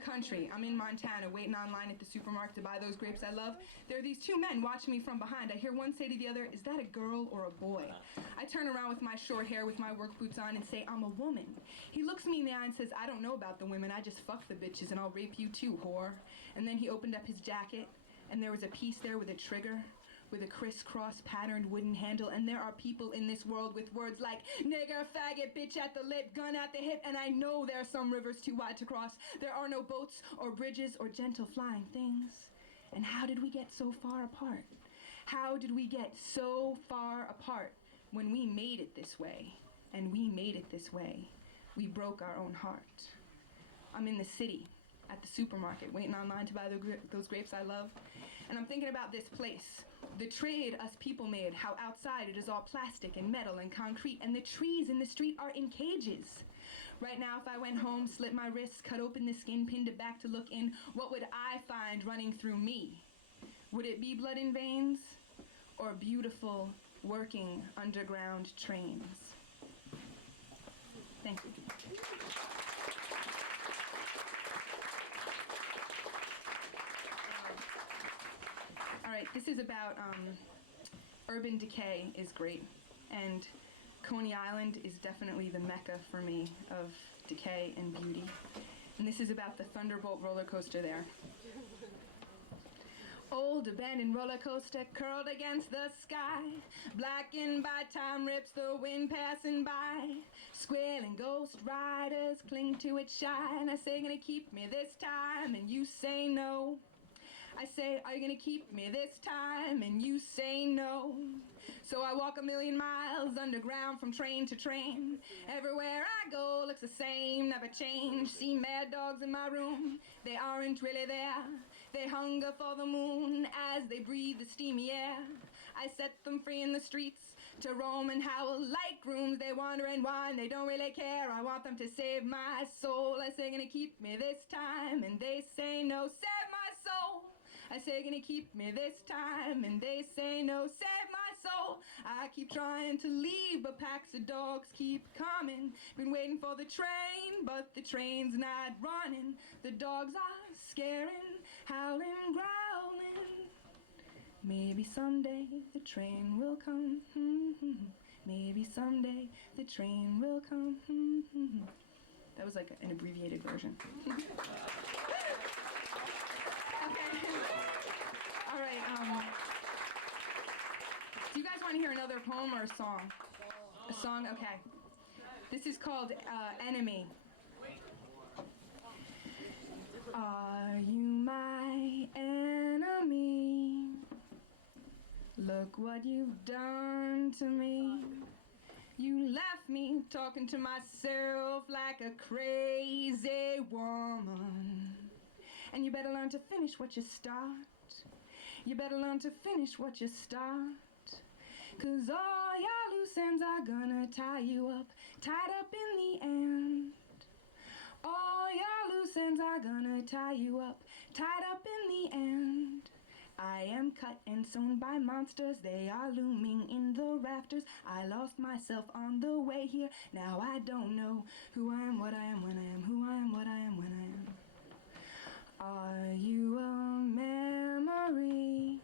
the country. I'm in Montana, waiting online at the supermarket to buy those grapes I love. There are these two men watching me from behind. I hear one say to the other, "Is that a girl or a boy?" I turn around with my short hair, with my work boots on, and say, "I'm a woman." He looks me in the eye and says, "I don't know about the women. I just fuck the bitches, and I'll rape you too, whore." And then he opened up his jacket, and there was a piece there with a trigger, with a crisscross patterned wooden handle, and there are people in this world with words like nigger, faggot, bitch at the lip, gun at the hip, and I know there are some rivers too wide to cross. There are no boats or bridges or gentle flying things. And how did we get so far apart? How did we get so far apart when we made it this way? And we made it this way. We broke our own heart. I'm in the city, at the supermarket, waiting online to buy those grapes I love. And I'm thinking about this place. The trade us people made, how outside it is all plastic and metal and concrete, and the trees in the street are in cages. Right now, if I went home, slit my wrists, cut open the skin, pinned it back to look in, what would I find running through me? Would it be blood in veins or beautiful working underground trains? Thank you. All right, this is about urban decay is great, and Coney Island is definitely the mecca for me of decay and beauty. And this is about the Thunderbolt roller coaster there. Old abandoned roller coaster curled against the sky, blackened by time rips, the wind passing by. Squealing ghost riders cling to its shine. I say, gonna keep me this time, and you say no. I say, are you gonna keep me this time? And you say no. So I walk 1,000,000 miles underground from train to train. Everywhere I go looks the same, never change. See mad dogs in my room, they aren't really there. They hunger for the moon as they breathe the steamy air. I set them free in the streets to roam and howl like grooms. They wander and whine, they don't really care. I want them to save my soul. I say, gonna keep me this time? And they say no. Save my soul. I say, gonna keep me this time? And they say no. Save my soul. I keep trying to leave, but packs of dogs keep coming. Been waiting for the train, but the train's not running. The dogs are scaring, howling, growling. Maybe someday the train will come. Maybe someday the train will come. That was like an abbreviated version. Okay. All right. Do you guys want to hear another poem or a song? A song? Okay. This is called Enemy. Are you my enemy? Look what you've done to me. You left me talking to myself like a crazy woman. And you better learn to finish what you start. You better learn to finish what you start. 'Cause all your loose ends are gonna tie you up, tied up in the end. All your loose ends are gonna tie you up, tied up in the end. I am cut and sewn by monsters, they are looming in the rafters. I lost myself on the way here, now I don't know who I am, what I am, when I am, who I am, what I am, when I am. Are you a memory?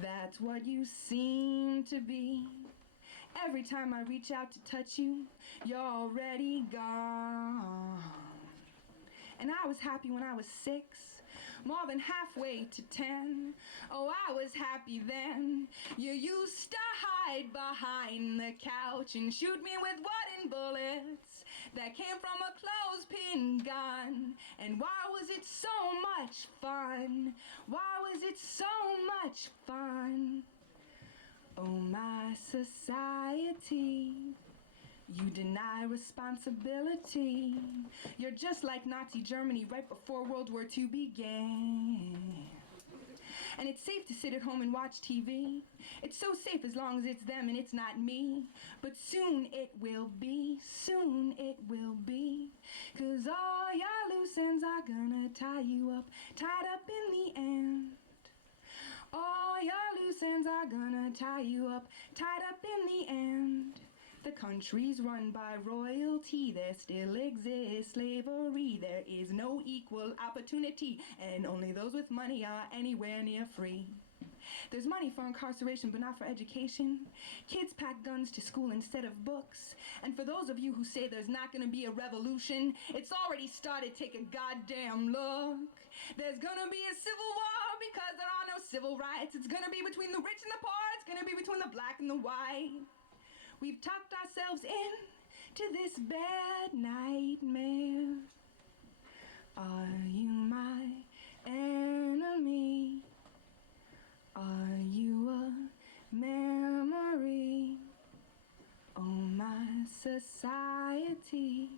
That's what you seem to be. Every time I reach out to touch you, you're already gone. And I was happy when I was 6, more than halfway to 10. Oh, I was happy then. You used to hide behind the couch and shoot me with wooden bullets that came from a clothespin gun. And why was it so much fun? Why was it so much fun? Oh, my society, you deny responsibility. You're just like Nazi Germany right before World War II began. And it's safe to sit at home and watch TV. It's so safe as long as it's them and it's not me. But soon it will be, soon it will be. 'Cause all your loose ends are gonna tie you up, tied up in the end. All your loose ends are gonna tie you up, tied up in the end. The country's run by royalty, there still exists slavery. There is no equal opportunity, and only those with money are anywhere near free. There's money for incarceration, but not for education. Kids pack guns to school instead of books. And for those of you who say there's not gonna be a revolution, it's already started. Take a goddamn look. There's gonna be a civil war because there are no civil rights. It's gonna be between the rich and the poor. It's gonna be between the black and the white. We've tucked ourselves in to this bad nightmare. Are you my enemy? Are you a memory? Oh, my society.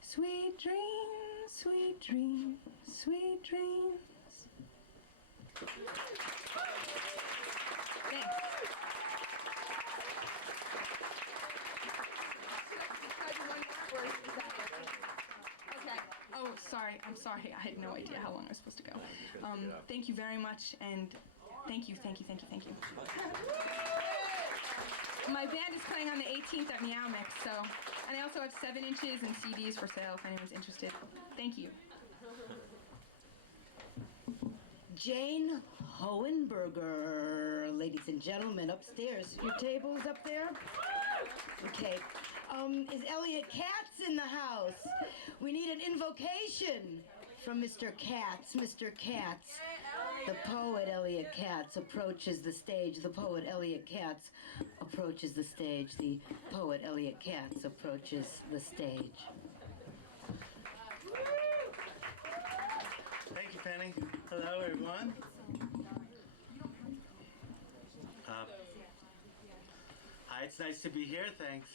Sweet dreams, sweet dreams, sweet dreams. Thanks. Okay. Oh, sorry. I'm sorry. I had no idea how long I was supposed to go. Thank you very much, and thank you. My band is playing on the 18th at Meow Mix, so, and I also have 7 inches and CDs for sale if anyone's interested. Thank you. Jane Hohenberger, ladies and gentlemen, upstairs. Your table's up there? Okay. Is Elliot Katz in the house? We need an invocation from Mr. Katz. Mr. Katz. The poet Elliot Katz approaches the stage. The poet Elliot Katz approaches the stage. The poet Elliot Katz approaches the stage. Thank you, Penny. Hello, everyone. Hi, it's nice to be here. Thanks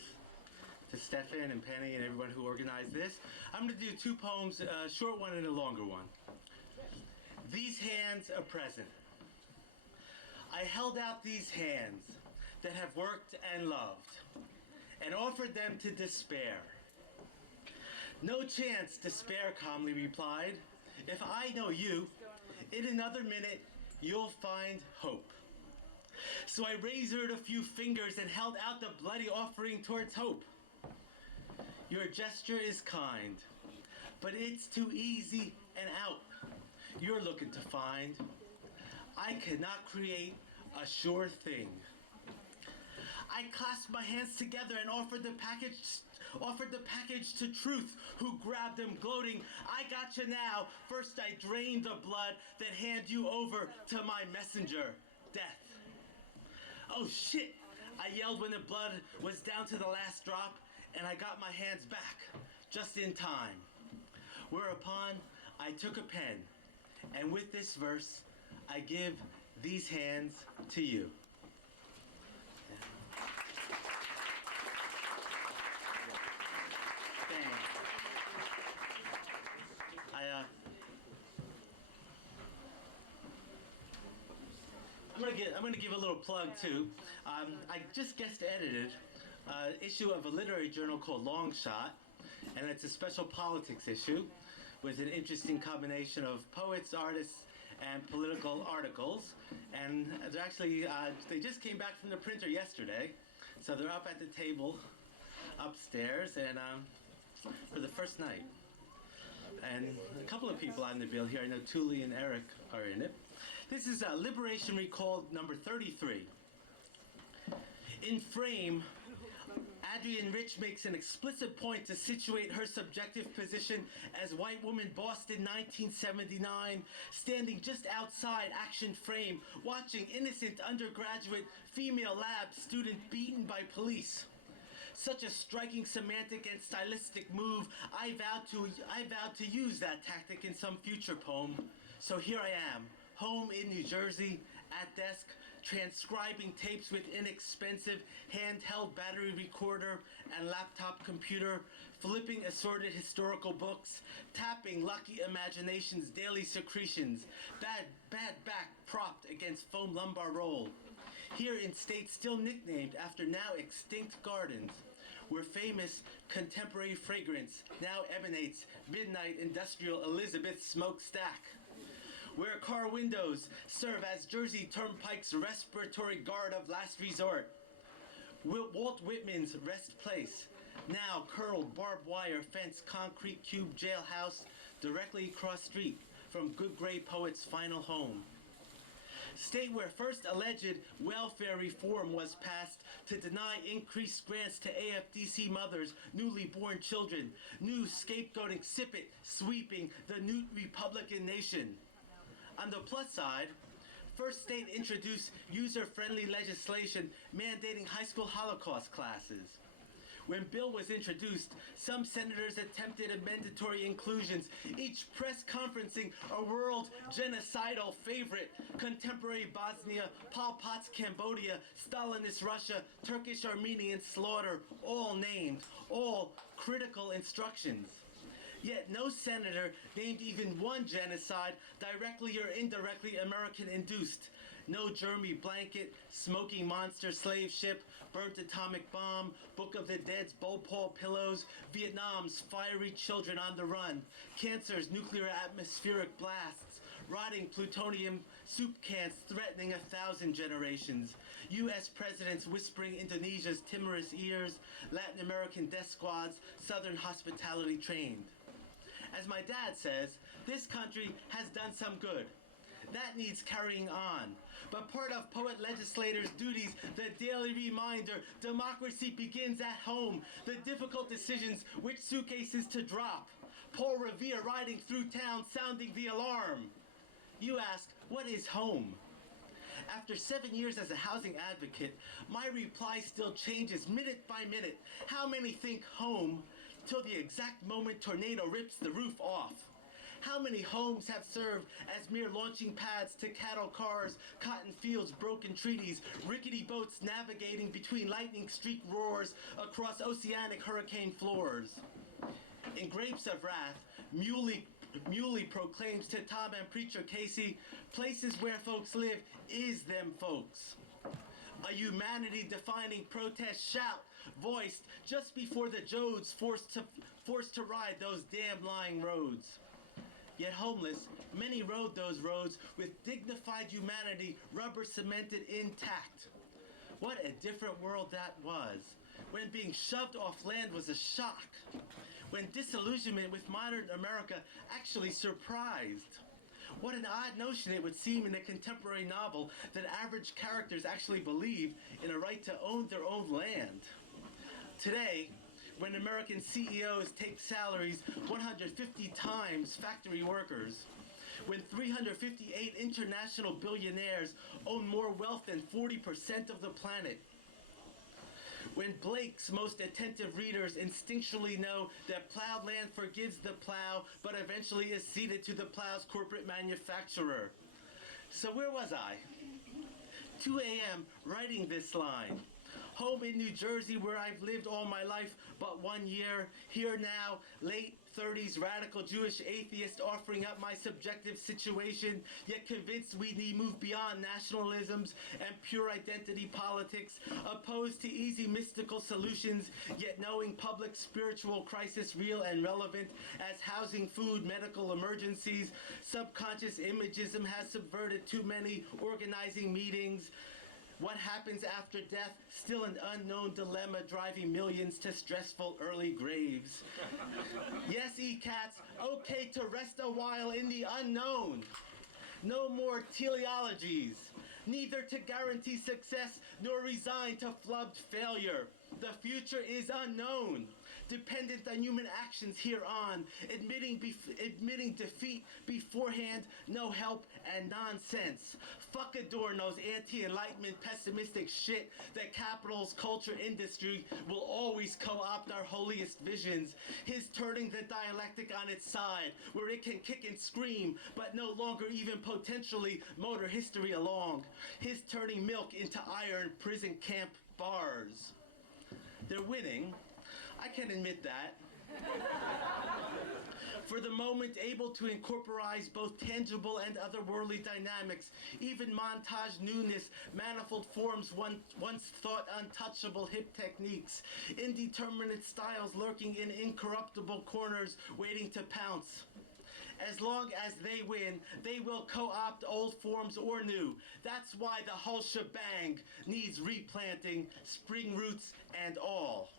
to Stefan and Penny and everyone who organized this. I'm going to do 2 poems, a short one and a longer one. These hands are present. I held out these hands that have worked and loved and offered them to despair. No chance, despair calmly replied. If I know you, in another minute, you'll find hope. So I razored a few fingers and held out the bloody offering towards hope. Your gesture is kind, but it's too easy and out. You're looking to find. I cannot create a sure thing. I clasped my hands together and offered the package to truth, who grabbed them gloating. I got you now. First I drained the blood, then hand you over to my messenger, death. Oh shit, I yelled when the blood was down to the last drop, and I got my hands back, just in time. Whereupon I took a pen, and with this verse, I give these hands to you. I'm gonna give a little plug too. I just guest edited an issue of a literary journal called Long Shot, and it's a special politics issue with an interesting combination of poets, artists, and political articles. And they're actually, they just came back from the printer yesterday, so they're up at the table upstairs, and for the first night. And a couple of people on the bill here. I know Thule and Eric are in it. This is Liberation Recalled number 33. In frame, Adrienne Rich makes an explicit point to situate her subjective position as white woman Boston 1979, standing just outside action frame, watching innocent undergraduate female lab student beaten by police. Such a striking semantic and stylistic move, I vowed to use that tactic in some future poem. So here I am, home in New Jersey, at desk, transcribing tapes with inexpensive handheld battery recorder and laptop computer, flipping assorted historical books, tapping lucky imagination's daily secretions, bad back propped against foam lumbar roll. Here in states still nicknamed after now extinct gardens, where famous contemporary fragrance now emanates midnight industrial Elizabeth smokestack, where car windows serve as Jersey Turnpike's respiratory guard of last resort, Walt Whitman's Rest Place, now curled barbed wire fence concrete cube jailhouse directly across street from good gray poet's final home. State where first alleged welfare reform was passed to deny increased grants to AFDC mothers, newly born children, new scapegoating sip-it, sweeping the new Republican nation. On the plus side, first state introduced user-friendly legislation mandating high school Holocaust classes. When bill was introduced, some senators attempted mandatory inclusions, each press conferencing a world genocidal favorite, contemporary Bosnia, Pol Pot's Cambodia, Stalinist Russia, Turkish Armenian slaughter, all named, all critical instructions. Yet no senator named even one genocide, directly or indirectly American-induced. No Jeremy blanket, smoking monster slave ship, burnt atomic bomb, Book of the Dead's Bhopal pillows, Vietnam's fiery children on the run, cancer's nuclear atmospheric blasts, rotting plutonium soup cans threatening 1,000 generations, U.S. presidents whispering Indonesia's timorous ears, Latin American death squads, Southern hospitality trained. As my dad says, this country has done some good. That needs carrying on. But part of poet legislators' duties, the daily reminder, democracy begins at home. The difficult decisions, which suitcases to drop. Paul Revere riding through town sounding the alarm. You ask, what is home? After 7 years as a housing advocate, my reply still changes minute by minute. How many think home till the exact moment tornado rips the roof off? How many homes have served as mere launching pads to cattle cars, cotton fields, broken treaties, rickety boats navigating between lightning-streaked roars across oceanic hurricane floors? In Grapes of Wrath, Muley proclaims to Tom and Preacher Casey, places where folks live is them folks. A humanity-defining protest shout voiced just before the Jodes forced to ride those damn lying roads. Yet homeless, many rode those roads with dignified humanity, rubber cemented intact. What a different world that was, when being shoved off land was a shock, when disillusionment with modern America actually surprised. What an odd notion it would seem in a contemporary novel that average characters actually believe in a right to own their own land. Today, when American CEOs take salaries 150 times factory workers, when 358 international billionaires own more wealth than 40% of the planet, when Blake's most attentive readers instinctually know that plowed land forgives the plow, but eventually is ceded to the plow's corporate manufacturer. So where was I? 2 a.m. writing this line. Home in New Jersey where I've lived all my life but 1 year. Here now, late 30s radical Jewish atheist offering up my subjective situation, yet convinced we need move beyond nationalisms and pure identity politics, opposed to easy mystical solutions, yet knowing public spiritual crisis real and relevant as housing, food, medical emergencies. Subconscious imagism has subverted too many organizing meetings. What happens after death? Still an unknown dilemma driving millions to stressful early graves. Yes, cats, okay to rest a while in the unknown. No more teleologies. Neither to guarantee success nor resign to flubbed failure. The future is unknown, dependent on human actions hereon, admitting defeat beforehand, no help and nonsense. Fuck Adorno's anti-enlightenment pessimistic shit that capital's culture industry will always co-opt our holiest visions. His turning the dialectic on its side, where it can kick and scream, but no longer even potentially motor history along. His turning milk into iron prison camp bars. They're winning. I can admit that. For the moment, able to incorporate both tangible and otherworldly dynamics, even montage newness, manifold forms once thought untouchable hip techniques, indeterminate styles lurking in incorruptible corners waiting to pounce. As long as they win, they will co-opt old forms or new. That's why the whole shebang needs replanting, spring roots and all.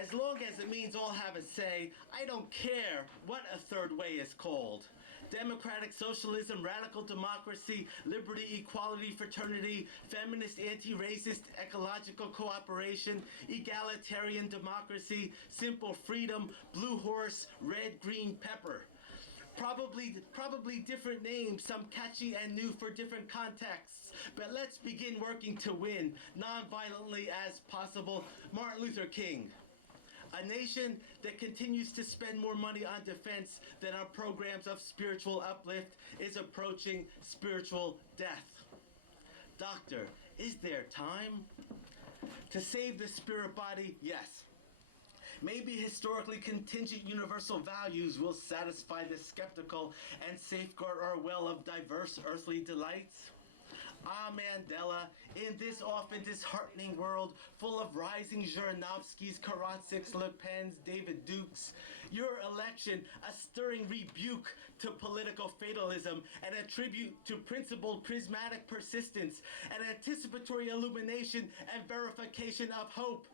As long as it means all have a say, I don't care what a third way is called. Democratic socialism, radical democracy, liberty, equality, fraternity, feminist, anti-racist, ecological cooperation, egalitarian democracy, simple freedom, blue horse, red, green, pepper. Probably different names, some catchy and new for different contexts. But let's begin working to win, non-violently as possible. Martin Luther King. A nation that continues to spend more money on defense than on programs of spiritual uplift is approaching spiritual death. Doctor, is there time? To save the spirit body, yes. Maybe historically contingent universal values will satisfy the skeptical and safeguard our well of diverse earthly delights. Ah, Mandela, in this often disheartening world full of rising Zhirinovskys, Karadzics, Le Pens, David Dukes, your election a stirring rebuke to political fatalism and a tribute to principled prismatic persistence, an anticipatory illumination and verification of hope.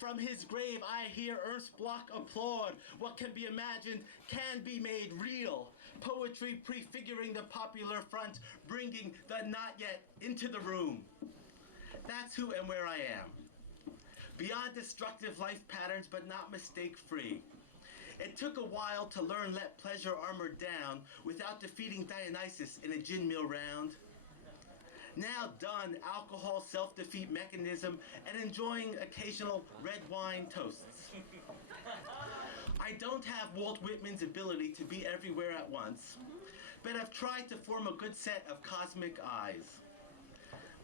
From his grave I hear Ernst Bloch applaud. What can be imagined can be made real. Poetry prefiguring the popular front, bringing the not yet into the room. That's who and where I am. Beyond destructive life patterns, but not mistake-free. It took a while to learn let pleasure armor down without defeating Dionysus in a gin mill round. Now done alcohol self-defeat mechanism and enjoying occasional red wine toasts. I don't have Walt Whitman's ability to be everywhere at once, but I've tried to form a good set of cosmic eyes.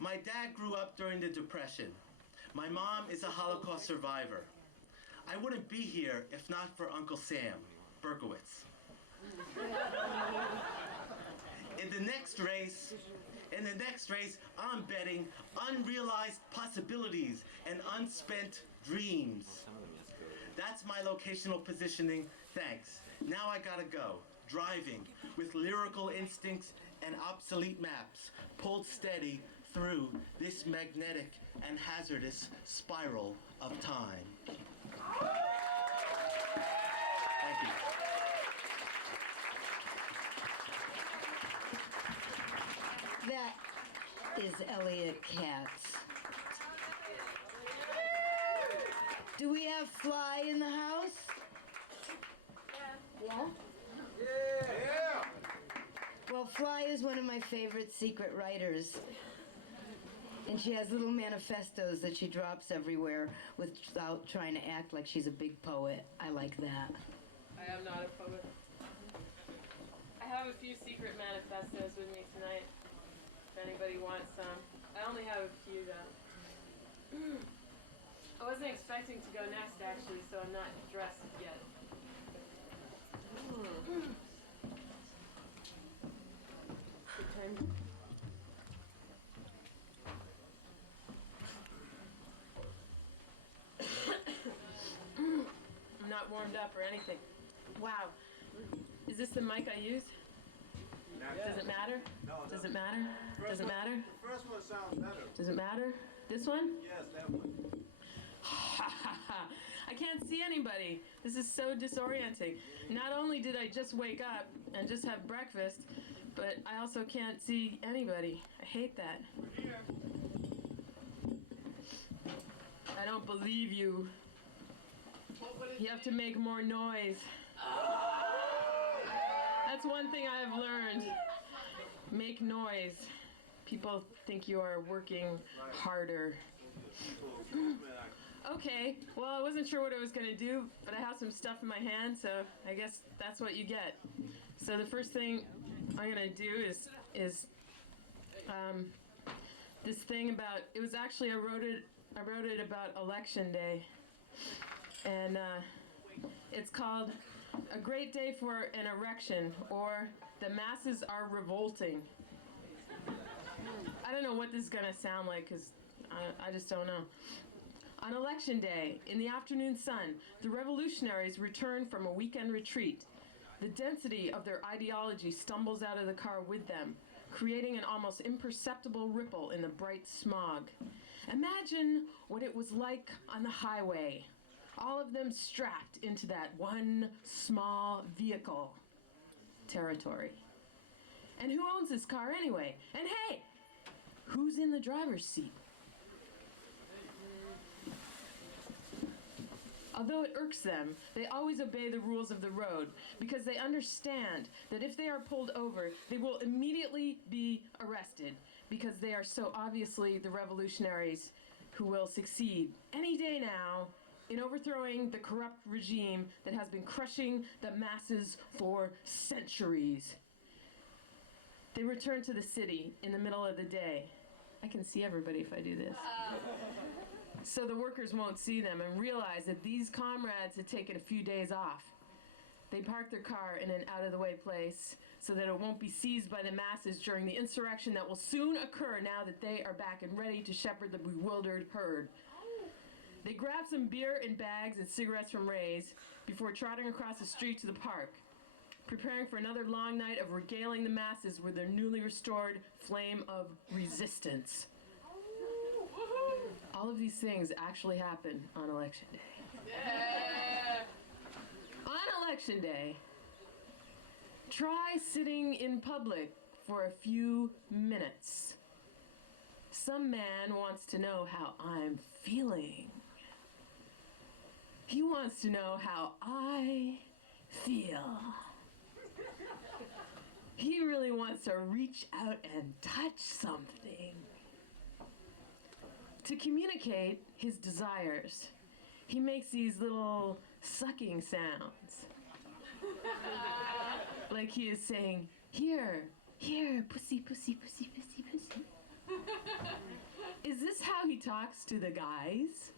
My dad grew up during the Depression. My mom is a Holocaust survivor. I wouldn't be here if not for Uncle Sam, Berkowitz. In the next race, I'm betting unrealized possibilities and unspent dreams. That's my locational positioning. Thanks. Now I gotta go. Driving with lyrical instincts and obsolete maps, pulled steady through this magnetic and hazardous spiral of time. Thank you. That is Elliot Katz. Do we have Fly in the house? Yeah? Yeah. Well, Fly is one of my favorite secret writers. And she has little manifestos that she drops everywhere without trying to act like she's a big poet. I like that. I am not a poet. I have a few secret manifestos with me tonight. If anybody wants some. I only have a few though. I wasn't expecting to go next actually, so I'm not dressed yet. Good time. I'm not warmed up or anything. Wow. Is this the mic I used? Does it matter? No, Does it matter? Does it matter? The first one sounds better. Does it matter? This one? Yes, that one. I can't see anybody. This is so disorienting. Not only did I just wake up and just have breakfast, but I also can't see anybody. I hate that. I don't believe you. You have to make more noise. That's one thing I have learned. Make noise. People think you are working harder. Okay, well, I wasn't sure what I was going to do, but I have some stuff in my hand, so I guess that's what you get. So the first thing I'm going to do is this thing about, it was actually, I wrote it about Election Day, and it's called A Great Day for an Erection, or The Masses Are Revolting. I don't know what this is going to sound like, because I just don't know. On Election Day, in the afternoon sun, the revolutionaries returned from a weekend retreat. The density of their ideology stumbles out of the car with them, creating an almost imperceptible ripple in the bright smog. Imagine what it was like on the highway, all of them strapped into that one small vehicle territory. And who owns this car anyway? And hey, who's in the driver's seat? Although it irks them, they always obey the rules of the road because they understand that if they are pulled over, they will immediately be arrested because they are so obviously the revolutionaries who will succeed any day now in overthrowing the corrupt regime that has been crushing the masses for centuries. They return to the city in the middle of the day. I can see everybody if I do this. So the workers won't see them and realize that these comrades had taken a few days off. They park their car in an out-of-the-way place so that it won't be seized by the masses during the insurrection that will soon occur now that they are back and ready to shepherd the bewildered herd. They grab some beer in bags and cigarettes from Ray's before trotting across the street to the park, preparing for another long night of regaling the masses with their newly restored flame of resistance. All of these things actually happen on Election Day. Yeah. On Election Day, try sitting in public for a few minutes. Some man wants to know how I'm feeling. He wants to know how I feel. He really wants to reach out and touch something. To communicate his desires, he makes these little sucking sounds. Like he is saying, here, pussy, pussy, pussy, pussy, pussy. Is this how he talks to the guys?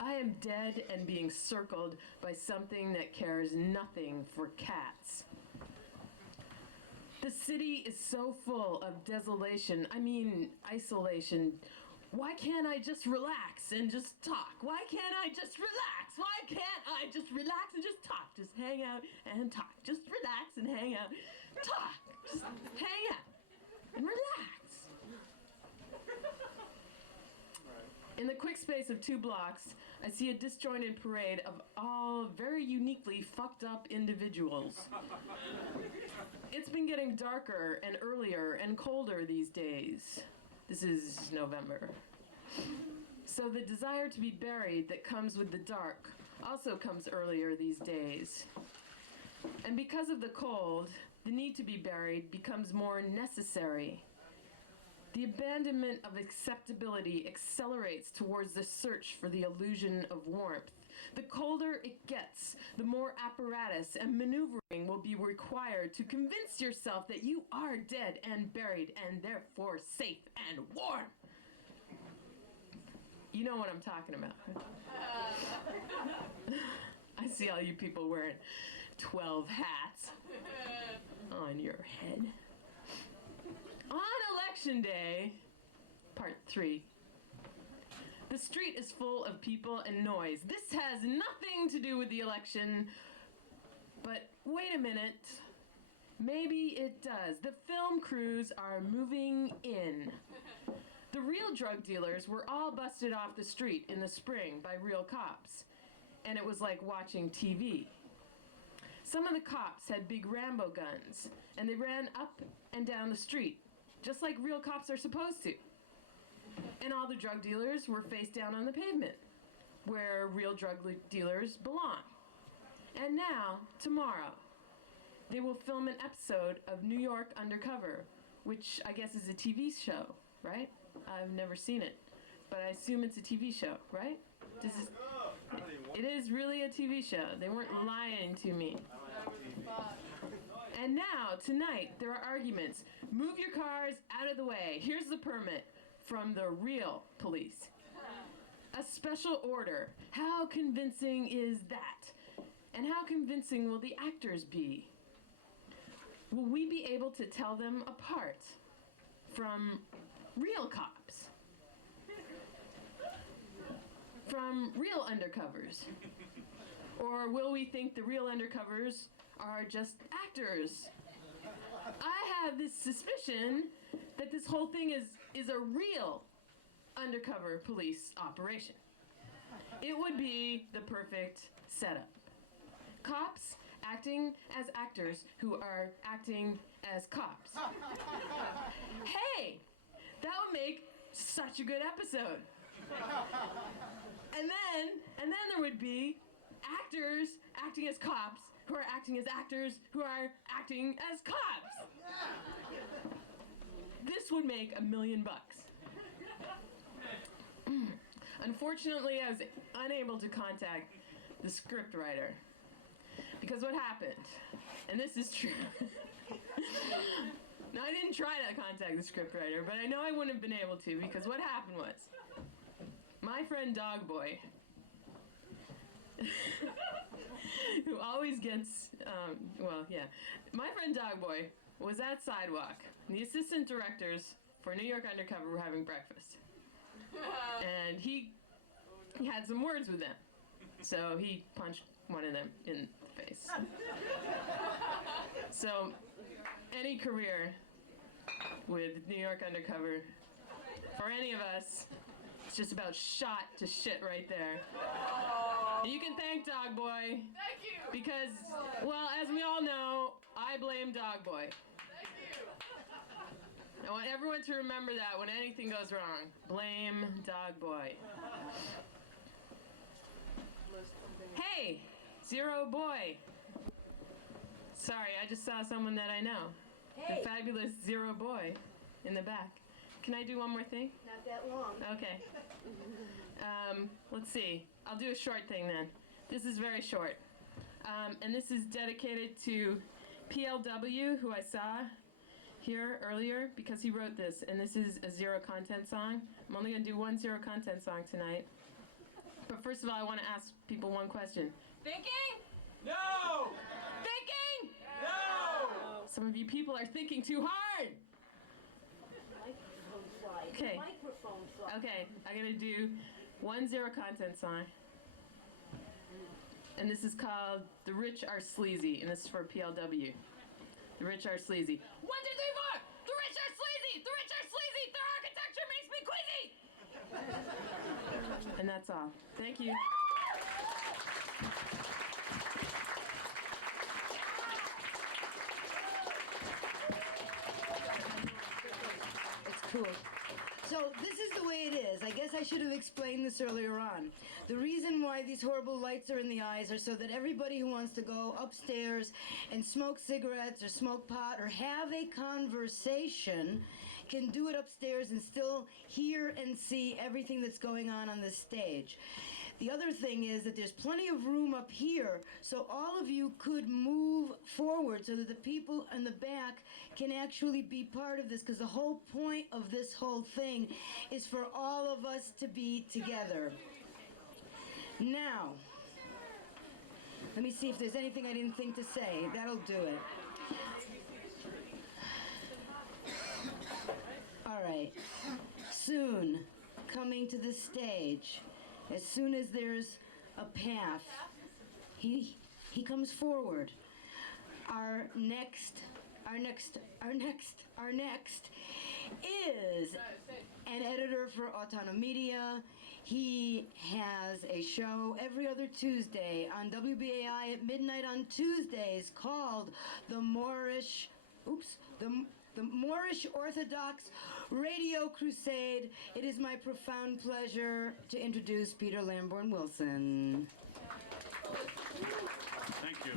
I am dead and being circled by something that cares nothing for cats. The city is so full of desolation, isolation. Why can't I just relax and just talk? Why can't I just relax? Why can't I just relax and just talk? Just hang out and talk. Just relax and hang out. Talk. Just hang out and relax. In the quick space of 2 blocks, I see a disjointed parade of all very uniquely fucked up individuals. It's been getting darker and earlier and colder these days. This is November. So the desire to be buried that comes with the dark also comes earlier these days. And because of the cold, the need to be buried becomes more necessary. The abandonment of acceptability accelerates towards the search for the illusion of warmth. The colder it gets, the more apparatus and maneuvering will be required to convince yourself that you are dead and buried and therefore safe and warm. You know what I'm talking about. I see all you people wearing 12 hats on your head. On Election Day, Part 3. The street is full of people and noise. This has nothing to do with the election, but wait a minute. Maybe it does. The film crews are moving in. The real drug dealers were all busted off the street in the spring by real cops, and it was like watching TV. Some of the cops had big Rambo guns, and they ran up and down the street, just like real cops are supposed to. And all the drug dealers were face down on the pavement, where real drug dealers belong. And now, tomorrow, they will film an episode of New York Undercover, which I guess is a TV show, right? I've never seen it, but I assume it's a TV show, right? It is really a TV show. They weren't lying to me. And now, tonight, there are arguments. Move your cars out of the way. Here's the permit from the real police. A special order. How convincing is that? And how convincing will the actors be? Will we be able to tell them apart from real cops? From real undercovers? Or will we think the real undercovers are just actors? I have this suspicion that this whole thing is a real undercover police operation. It would be the perfect setup. Cops acting as actors who are acting as cops. Hey, that would make such a good episode. And then there would be actors acting as cops who are acting as actors who are acting as cops. This would make $1 million. Unfortunately, I was unable to contact the scriptwriter because what happened, and this is true. No, I didn't try to contact the scriptwriter, but I know I wouldn't have been able to because what happened was my friend Dog Boy, who always gets, my friend Dog Boy was at Sidewalk. The assistant directors for New York Undercover were having breakfast. And he had some words with them. So he punched one of them in the face. So any career with New York Undercover, for any of us, it's just about shot to shit right there. And you can thank Dog Boy. Thank you. Because, well, as we all know, I blame Dog Boy. Thank you. I want everyone to remember that when anything goes wrong. Blame Dog Boy. Hey, Zero Boy. Sorry, I just saw someone that I know. Hey. The fabulous Zero Boy in the back. Can I do one more thing? Not that long. Okay. Let's see. I'll do a short thing then. This is very short. And this is dedicated to PLW, who I saw here earlier, because he wrote this. And this is a zero content song. I'm only going to do one zero content song tonight. But first of all, I want to ask people one question. Thinking? No! Thinking? No! Some of you people are thinking too hard. Okay. Okay, I'm gonna do one zero content song. And this is called The Rich Are Sleazy, and this is for PLW. The Rich Are Sleazy. 1, 2, 3, 4! The rich are sleazy! The rich are sleazy! Their architecture makes me queasy! And that's all. Thank you. It's cool. So this is the way it is. I guess I should have explained this earlier on. The reason why these horrible lights are in the eyes are so that everybody who wants to go upstairs and smoke cigarettes or smoke pot or have a conversation can do it upstairs and still hear and see everything that's going on the stage. The other thing is that there's plenty of room up here, so all of you could move forward so that the people in the back can actually be part of this, because the whole point of this whole thing is for all of us to be together. Now, let me see if there's anything I didn't think to say. That'll do it. All right. Soon, coming to the stage, as soon as there's a path, he comes forward. Our next is an editor for Autono Media. He has a show every other Tuesday on WBAI at midnight on Tuesdays called the Moorish Orthodox Radio Crusade. It is my profound pleasure to introduce Peter Lamborn Wilson. Thank you.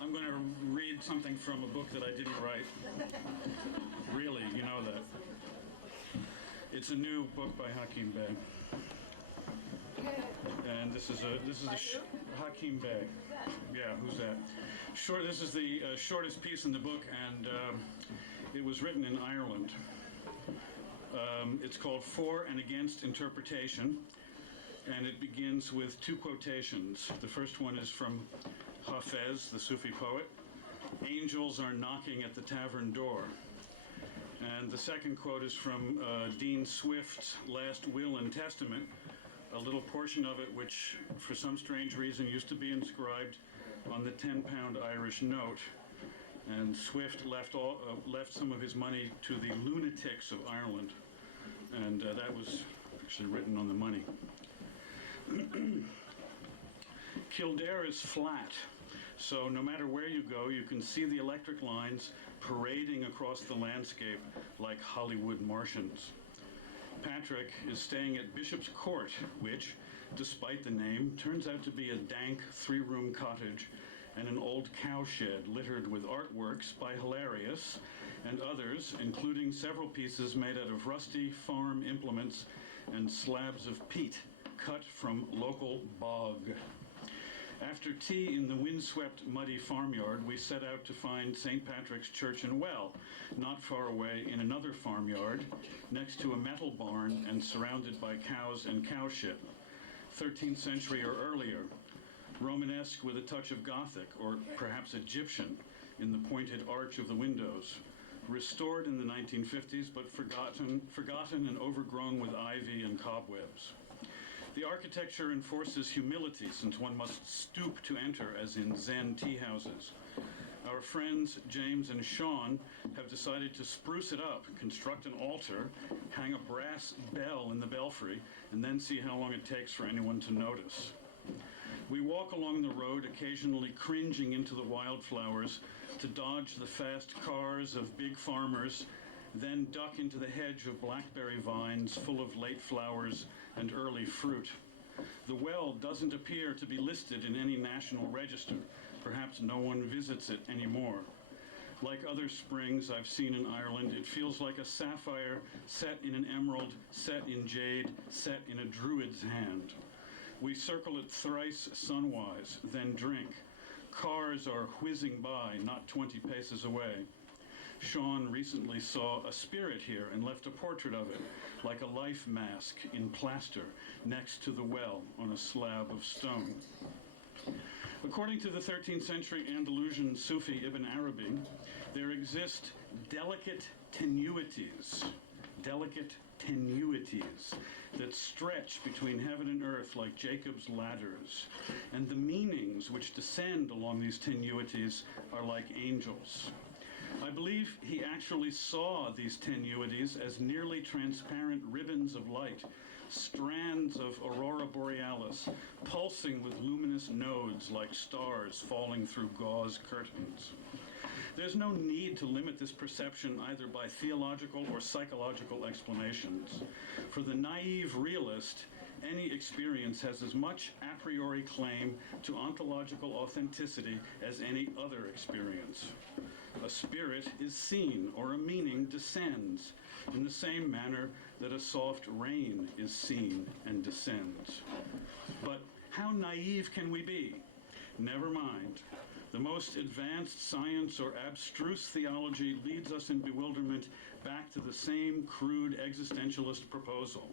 I'm going to read something from a book that I didn't write. Really, you know that. It's a new book by Hakim Bey. And this is Hakim Bey. Yeah, who's that? This is the shortest piece in the book, and it was written in Ireland. It's called For and Against Interpretation, and it begins with two quotations. The first one is from Hafez, the Sufi poet. Angels are knocking at the tavern door. And the second quote is from Dean Swift's Last Will and Testament, a little portion of it which, for some strange reason, used to be inscribed on the 10-pound Irish note. And Swift left some of his money to the lunatics of Ireland, and that was actually written on the money. Kildare is flat, so no matter where you go, you can see the electric lines parading across the landscape like Hollywood Martians. Patrick is staying at Bishop's Court, which, despite the name, turns out to be a dank three-room cottage and an old cowshed littered with artworks by Hilarious and others, including several pieces made out of rusty farm implements and slabs of peat cut from local bog. After tea in the windswept, muddy farmyard, we set out to find St. Patrick's Church and Well, not far away in another farmyard, next to a metal barn and surrounded by cows and cowshit. 13th century or earlier, Romanesque with a touch of Gothic, or perhaps Egyptian, in the pointed arch of the windows. Restored in the 1950s, but forgotten and overgrown with ivy and cobwebs. The architecture enforces humility, since one must stoop to enter, as in Zen tea houses. Our friends James and Sean have decided to spruce it up, construct an altar, hang a brass bell in the belfry, and then see how long it takes for anyone to notice. We walk along the road, occasionally cringing into the wildflowers to dodge the fast cars of big farmers, then duck into the hedge of blackberry vines full of late flowers and early fruit. The well doesn't appear to be listed in any national register. Perhaps no one visits it anymore. Like other springs I've seen in Ireland, it feels like a sapphire set in an emerald, set in jade, set in a druid's hand. We circle it thrice sunwise, then drink. Cars are whizzing by, not 20 paces away. Sean recently saw a spirit here and left a portrait of it, like a life mask in plaster, next to the well on a slab of stone. According to the 13th century Andalusian Sufi Ibn Arabi, there exist delicate tenuities that stretch between heaven and earth like Jacob's ladders, and the meanings which descend along these tenuities are like angels. I believe he actually saw these tenuities as nearly transparent ribbons of light, strands of aurora borealis, pulsing with luminous nodes like stars falling through gauze curtains. There's no need to limit this perception either by theological or psychological explanations. For the naive realist, any experience has as much a priori claim to ontological authenticity as any other experience. A spirit is seen, or a meaning descends, in the same manner that a soft rain is seen and descends. But how naive can we be? Never mind. The most advanced science or abstruse theology leads us in bewilderment back to the same crude existentialist proposal.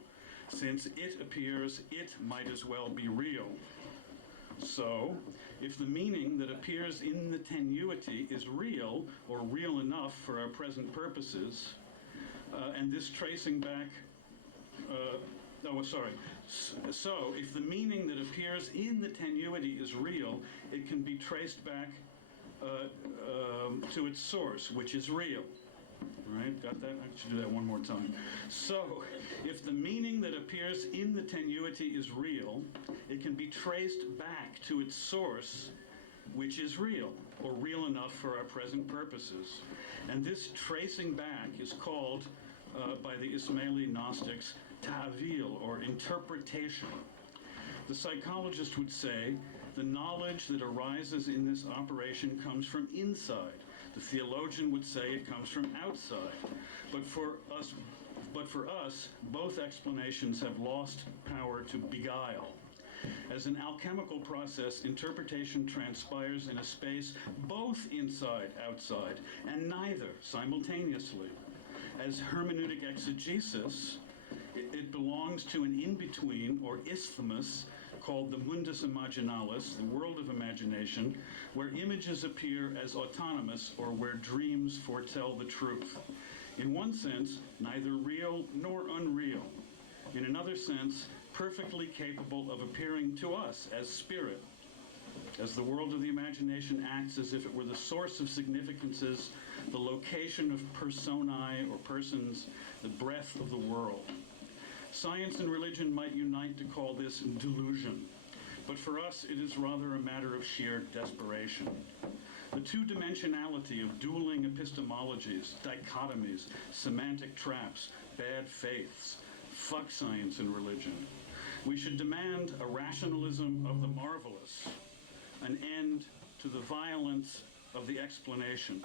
Since it appears, it might as well be real. So, if the meaning that appears in the tenuity is real, or real enough for our present purposes, and this tracing back, so if the meaning that appears in the tenuity is real, it can be traced back to its source, which is real. Right? Got that? I should do that one more time. So, if the meaning that appears in the tenuity is real, it can be traced back to its source, which is real, or real enough for our present purposes. And this tracing back is called, by the Ismaili Gnostics, ta'wil, or interpretation. The psychologist would say the knowledge that arises in this operation comes from inside. The theologian would say it comes from outside. But for us, both explanations have lost power to beguile. As an alchemical process, interpretation transpires in a space both inside, outside, and neither simultaneously. As hermeneutic exegesis, it belongs to an in-between, or isthmus, called the mundus imaginalis, the world of imagination, where images appear as autonomous, or where dreams foretell the truth. In one sense, neither real nor unreal. In another sense, perfectly capable of appearing to us as spirit, as the world of the imagination acts as if it were the source of significances, the location of personae or persons, the breath of the world. Science and religion might unite to call this delusion, but for us it is rather a matter of sheer desperation. The two-dimensionality of dueling epistemologies, dichotomies, semantic traps, bad faiths, fuck science and religion. We should demand a rationalism of the marvelous, an end to the violence of the explanation.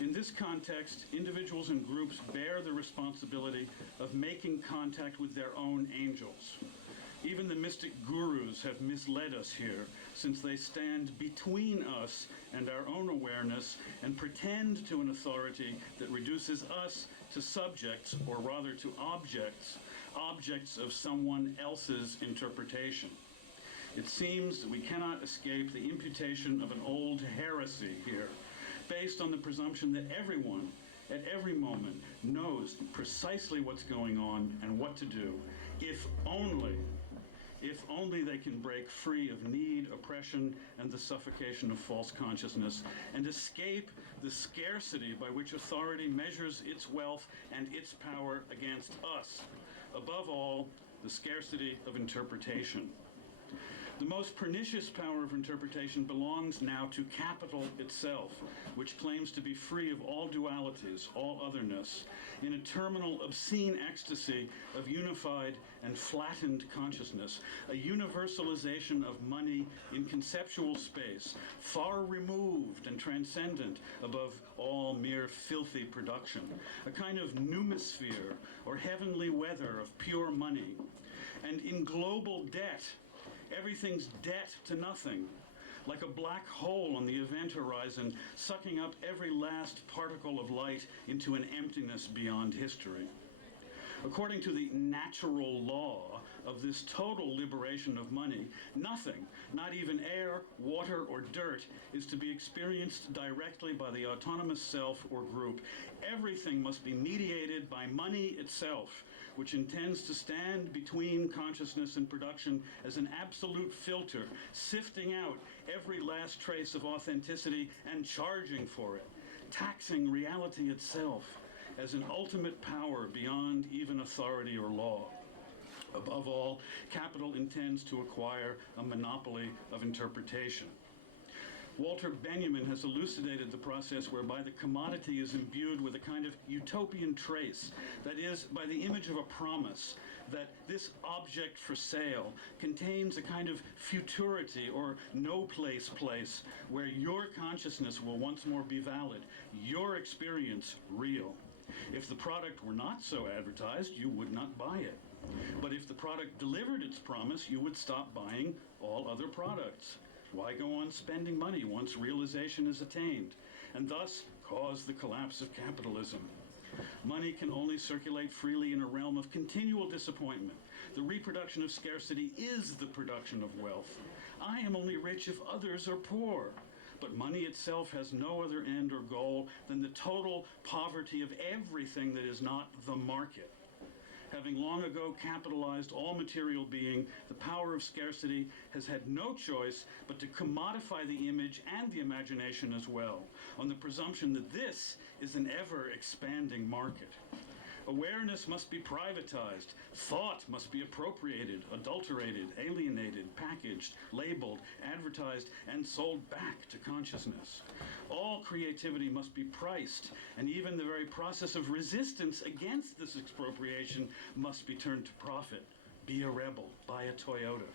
In this context, individuals and groups bear the responsibility of making contact with their own angels. Even the mystic gurus have misled us here, since they stand between us and our own awareness and pretend to an authority that reduces us to subjects, or rather to objects of someone else's interpretation. It seems that we cannot escape the imputation of an old heresy here, based on the presumption that everyone, at every moment, knows precisely what's going on and what to do, if only they can break free of need, oppression, and the suffocation of false consciousness, and escape the scarcity by which authority measures its wealth and its power against us. Above all, the scarcity of interpretation. The most pernicious power of interpretation belongs now to capital itself, which claims to be free of all dualities, all otherness, in a terminal, obscene ecstasy of unified and flattened consciousness, a universalization of money in conceptual space, far removed and transcendent above all mere filthy production, a kind of pneumosphere or heavenly weather of pure money. And in global debt, everything's debt to nothing, like a black hole on the event horizon, sucking up every last particle of light into an emptiness beyond history. According to the natural law of this total liberation of money, nothing, not even air, water, or dirt, is to be experienced directly by the autonomous self or group. Everything must be mediated by money itself, which intends to stand between consciousness and production as an absolute filter, sifting out every last trace of authenticity and charging for it, taxing reality itself as an ultimate power beyond even authority or law. Above all, capital intends to acquire a monopoly of interpretation. Walter Benjamin has elucidated the process whereby the commodity is imbued with a kind of utopian trace, that is, by the image of a promise that this object for sale contains a kind of futurity or no-place where your consciousness will once more be valid, your experience real. If the product were not so advertised, you would not buy it. But if the product delivered its promise, you would stop buying all other products. Why go on spending money once realization is attained, and thus cause the collapse of capitalism? Money can only circulate freely in a realm of continual disappointment. The reproduction of scarcity is the production of wealth. I am only rich if others are poor. But money itself has no other end or goal than the total poverty of everything that is not the market. Having long ago capitalized all material being, the power of scarcity has had no choice but to commodify the image and the imagination as well, on the presumption that this is an ever-expanding market. Awareness must be privatized. Thought must be appropriated, adulterated, alienated, packaged, labeled, advertised, and sold back to consciousness. All creativity must be priced, and even the very process of resistance against this expropriation must be turned to profit. Be a rebel. Buy a Toyota.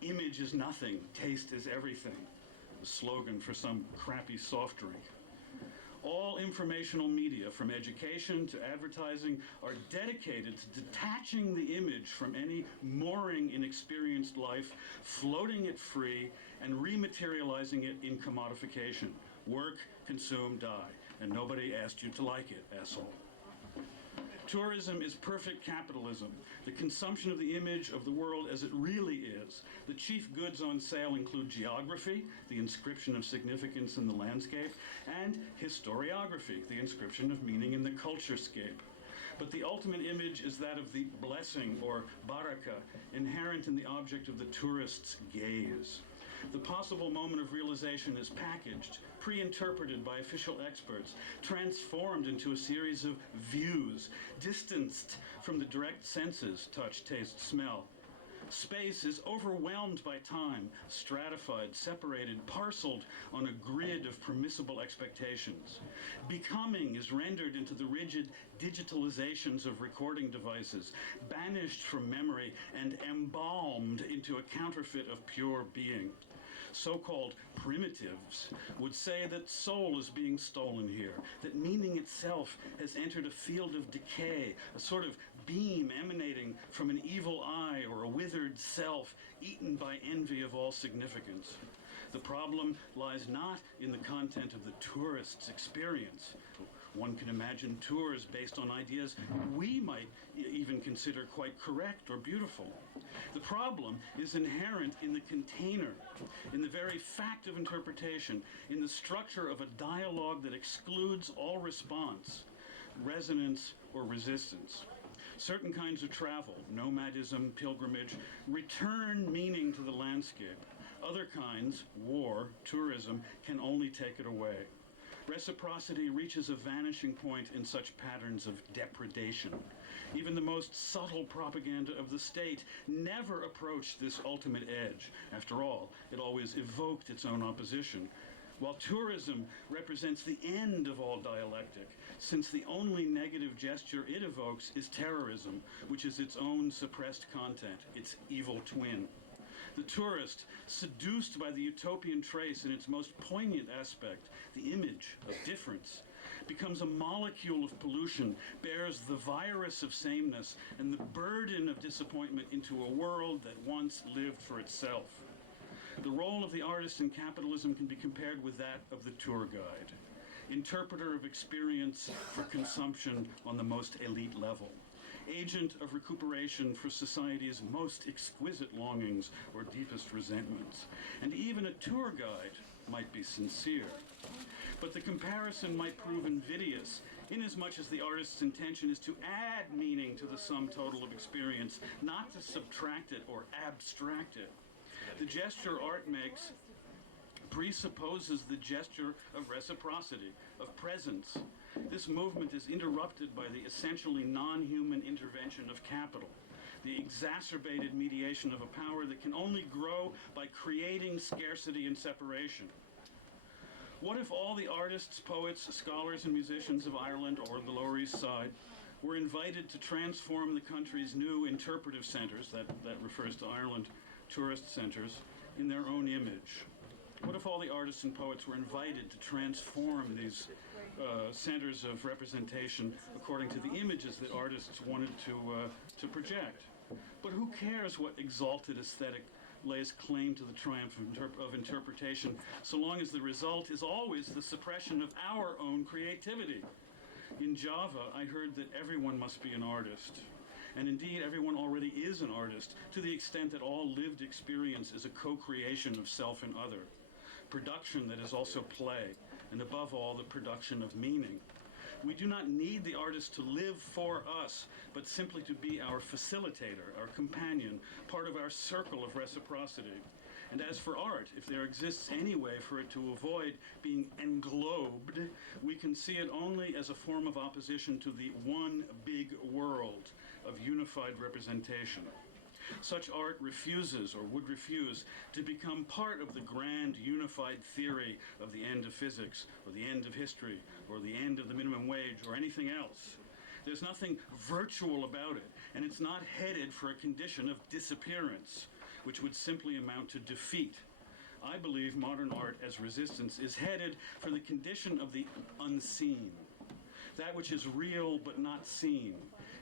Image is nothing. Taste is everything. The slogan for some crappy soft drink. All informational media, from education to advertising, are dedicated to detaching the image from any mooring in experienced life, floating it free, and rematerializing it in commodification. Work, consume, die. And nobody asked you to like it, asshole. Tourism is perfect capitalism, the consumption of the image of the world as it really is. The chief goods on sale include geography, the inscription of significance in the landscape, and historiography, the inscription of meaning in the culturescape. But the ultimate image is that of the blessing, or baraka, inherent in the object of the tourist's gaze. The possible moment of realization is packaged, pre-interpreted by official experts, transformed into a series of views, distanced from the direct senses, touch, taste, smell. Space is overwhelmed by time, stratified, separated, parceled on a grid of permissible expectations. Becoming is rendered into the rigid digitalizations of recording devices, banished from memory and embalmed into a counterfeit of pure being. So-called primitives would say that soul is being stolen here, that meaning itself has entered a field of decay, a sort of beam emanating from an evil eye or a withered self eaten by envy of all significance. The problem lies not in the content of the tourist's experience. One can imagine tours based on ideas we might even consider quite correct or beautiful. The problem is inherent in the container, in the very fact of interpretation, in the structure of a dialogue that excludes all response, resonance, or resistance. Certain kinds of travel, nomadism, pilgrimage, return meaning to the landscape. Other kinds, war, tourism, can only take it away. Reciprocity reaches a vanishing point in such patterns of depredation. Even the most subtle propaganda of the state never approached this ultimate edge. After all, it always evoked its own opposition. While tourism represents the end of all dialectic, since the only negative gesture it evokes is terrorism, which is its own suppressed content, its evil twin. The tourist, seduced by the utopian trace in its most poignant aspect, the image of difference, becomes a molecule of pollution, bears the virus of sameness and the burden of disappointment into a world that once lived for itself. The role of the artist in capitalism can be compared with that of the tour guide, interpreter of experience for consumption on the most elite level, agent of recuperation for society's most exquisite longings or deepest resentments. And even a tour guide might be sincere. But the comparison might prove invidious, inasmuch as the artist's intention is to add meaning to the sum total of experience, not to subtract it or abstract it. The gesture art makes presupposes the gesture of reciprocity, of presence. This movement is interrupted by the essentially non-human intervention of capital, the exacerbated mediation of a power that can only grow by creating scarcity and separation. What if all the artists, poets, scholars, and musicians of Ireland or the Lower East Side were invited to transform the country's new interpretive centers, that refers to Ireland, tourist centers, in their own image? What if all the artists and poets were invited to transform these centers of representation according to the images that artists wanted to project? But who cares what exalted aesthetic lays claim to the triumph of interpretation, so long as the result is always the suppression of our own creativity? In Java, I heard that everyone must be an artist. And indeed, everyone already is an artist, to the extent that all lived experience is a co-creation of self and other. Production that is also play, and above all, the production of meaning. We do not need the artist to live for us, but simply to be our facilitator, our companion, part of our circle of reciprocity. And as for art, if there exists any way for it to avoid being englobed, we can see it only as a form of opposition to the one big world of unified representation. Such art refuses, or would refuse, to become part of the grand unified theory of the end of physics, or the end of history, or the end of the minimum wage, or anything else. There's nothing virtual about it, and it's not headed for a condition of disappearance, which would simply amount to defeat. I believe modern art as resistance is headed for the condition of the unseen. That which is real but not seen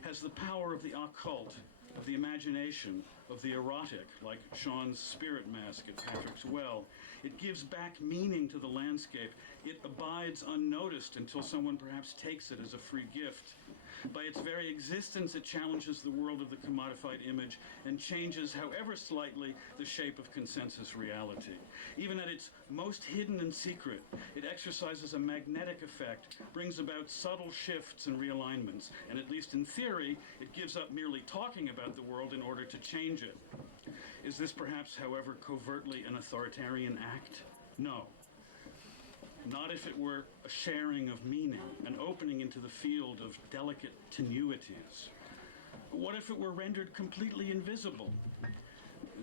has the power of the occult, of the imagination, of the erotic, like Sean's spirit mask at Patrick's Well. It gives back meaning to the landscape. It abides unnoticed until someone perhaps takes it as a free gift. By its very existence, it challenges the world of the commodified image and changes, however slightly, the shape of consensus reality. Even at its most hidden and secret, it exercises a magnetic effect, brings about subtle shifts and realignments, and at least in theory, it gives up merely talking about the world in order to change it. Is this perhaps, however, covertly an authoritarian act? No. Not if it were a sharing of meaning, an opening into the field of delicate tenuities. What if it were rendered completely invisible?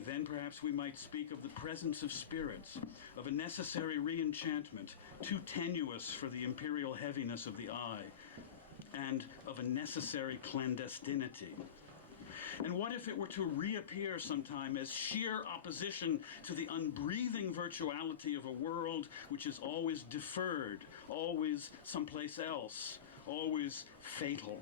Then perhaps we might speak of the presence of spirits, of a necessary re-enchantment, too tenuous for the imperial heaviness of the eye, and of a necessary clandestinity. And what if it were to reappear sometime as sheer opposition to the unbreathing virtuality of a world which is always deferred, always someplace else, always fatal?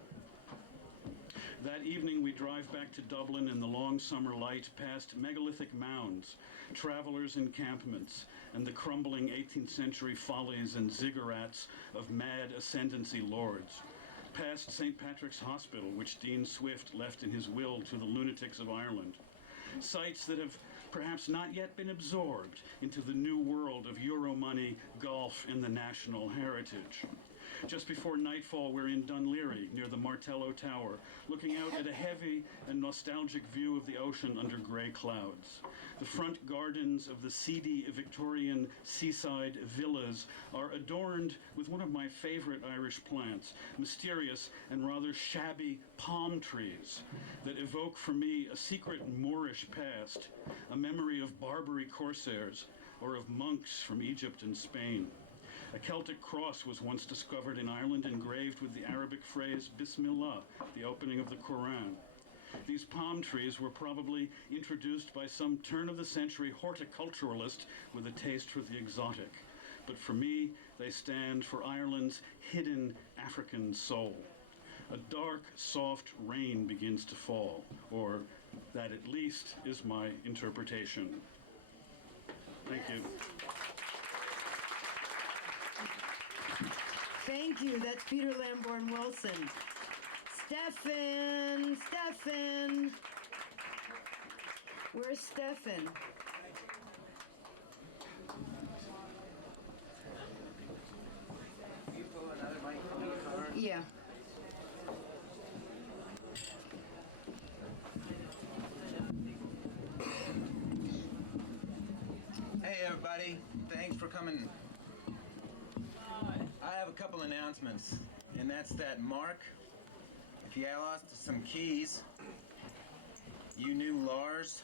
That evening we drive back to Dublin in the long summer light past megalithic mounds, travelers' encampments, and the crumbling 18th century follies and ziggurats of mad ascendancy lords. Past St. Patrick's Hospital, which Dean Swift left in his will to the lunatics of Ireland. Sites that have perhaps not yet been absorbed into the new world of Euro money, golf, and the national heritage. Just before nightfall, we're in Dunleary, near the Martello Tower, looking out at a heavy and nostalgic view of the ocean under grey clouds. The front gardens of the seedy Victorian seaside villas are adorned with one of my favorite Irish plants, mysterious and rather shabby palm trees that evoke for me a secret Moorish past, a memory of Barbary corsairs, or of monks from Egypt and Spain. A Celtic cross was once discovered in Ireland, engraved with the Arabic phrase Bismillah, the opening of the Quran. These palm trees were probably introduced by some turn-of-the-century horticulturalist with a taste for the exotic. But for me, they stand for Ireland's hidden African soul. A dark, soft rain begins to fall, or that at least is my interpretation. Thank you. Thank you. That's Peter Lamborn Wilson. Stefan! Where's Stefan? Yeah. Hey everybody, thanks for coming. I have a couple announcements, and that's that Mark, if you lost some keys, you knew Lars,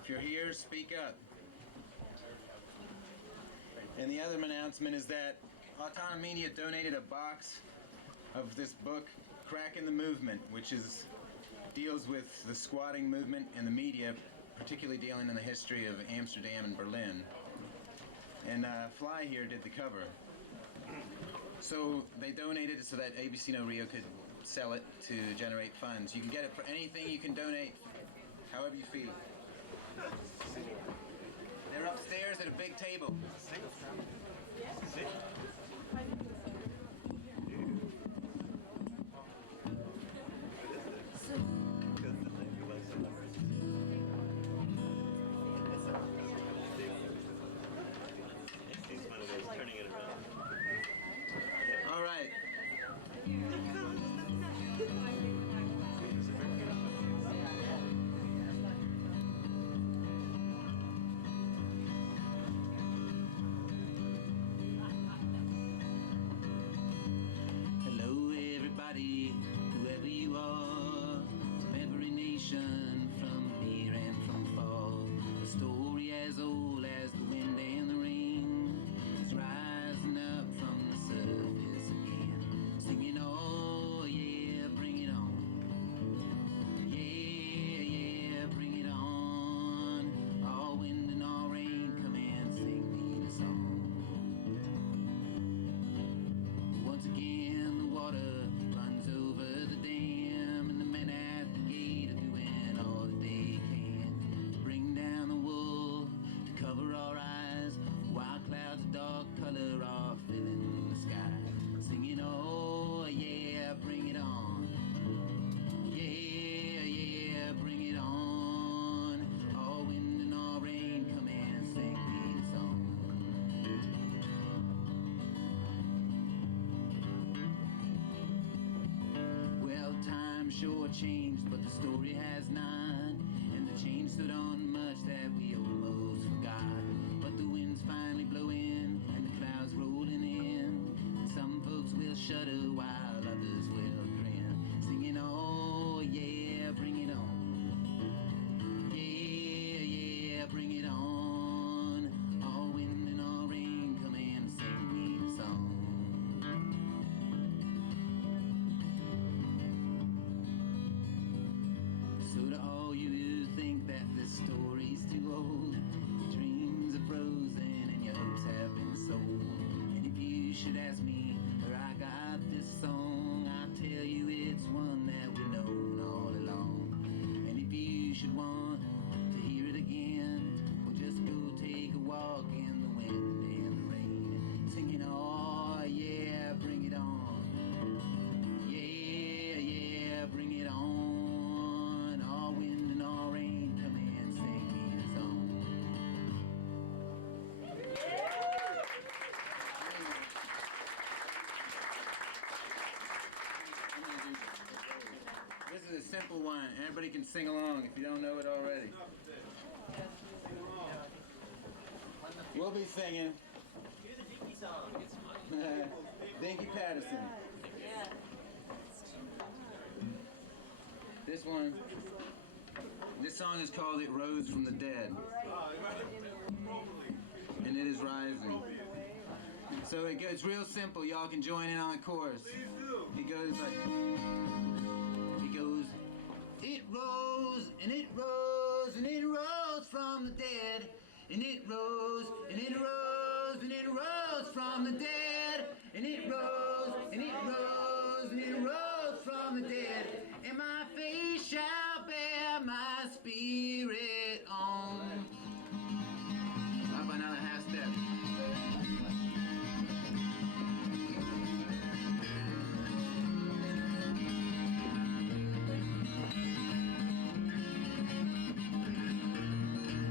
if you're here, speak up. And the other announcement is that Autonomous Media donated a box of this book, Cracking the Movement, which deals with the squatting movement and the media, particularly dealing in the history of Amsterdam and Berlin. And Fly here did the cover. So they donated it so that ABC No Rio could sell it to generate funds. You can get it for anything you can donate, however you feel. They're upstairs at a big table. All right. sure changed, but the story has not. And the change stood on much that we almost forgot. But the wind's finally blowing and the clouds rolling in. And some folks will shudder while others will grin, singing, oh yeah, bring it on. Yeah, yeah, bring it on. All wind and all rain, come and sing me a song. So to all you who think that this story's too old, your dreams are frozen and your hopes have been sold. And if you should ask me where I got this song, I'll tell you it's one that we've known all along. And if you should want to hear it again, we'll just go take a walk in the wind and the rain, singing, oh yeah, bring it on. Yeah, yeah, bring it on. All wind and all rain, come and sing me a song. This is a simple one. Everybody can sing along if you don't know it already. We'll be singing Dinky Patterson. This song is called It Rose from the Dead. And it is rising. So it's real simple. Y'all can join in on the chorus. It goes like, it rose, and it rose, and it rose from the dead. And it rose, and it rose, and it rose from the dead. And it rose, and it rose, and it rose from the dead. And my face shall bear my spirit on. Up another half step.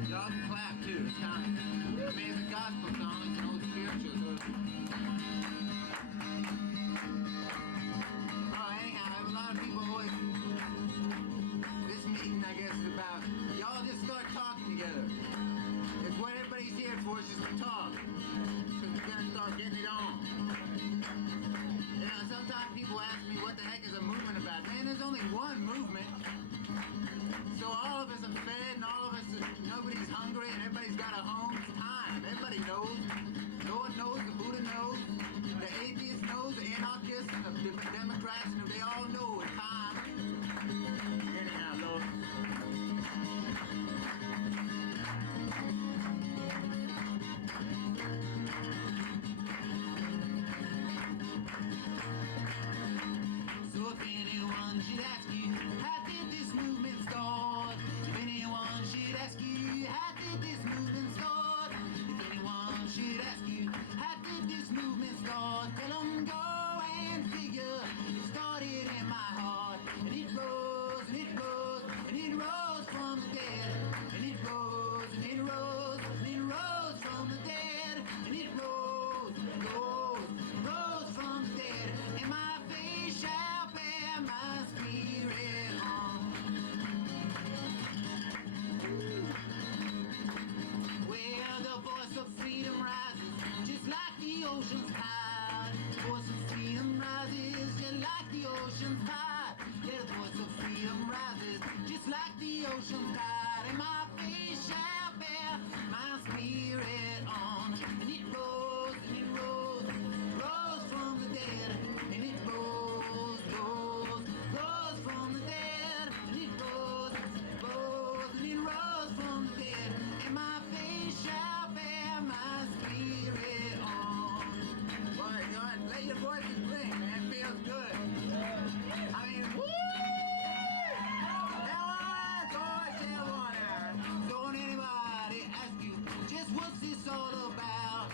Y'all can clap too. It's kind of, I mean, it's a gospel song. It's an old spiritual. So anyhow, I have a lot of people always. This meeting, I guess, is about y'all just start talking together. It's what everybody's here for, is just to talk. Because we're gonna start getting it on. You know, sometimes people ask me what the heck is a movement about. Man, there's only one movement. So all of us are fed, and all of us, nobody's hungry, and everybody's got a home. It's time. Everybody knows. Lord knows, the Buddha knows, the atheist knows, the anarchists, and the Democrats, and they all know it's time. Anyhow, Lord. So if anyone should ask you, how did this movement start? If anyone should ask you, how did this movement start? If anyone should ask you, how did this movement start? Tell them go and figure, it started in my heart. And it rose, and it rose, and it rose from the dead. And it rose, and it rose, and it rose from the dead. And it rose, rose, rose from the dead. And my face shall bear my spirit on. Where the voice of freedom rises, just like the ocean's tide. The voice of freedom rises, just like the ocean's tide. Yeah, the voice of freedom rises, just like the ocean's tide. And my face shall bear my spirit on. And it rose, and it rose, rose from the dead. And it rose, rose, rose from the dead. And it rose, rose, and it rose from the dead. And my face shall bear my spirit on. Boy, go ahead, let your voices ring, man. It feels good. I mean, woo! Don't anybody ask you just what's this all about?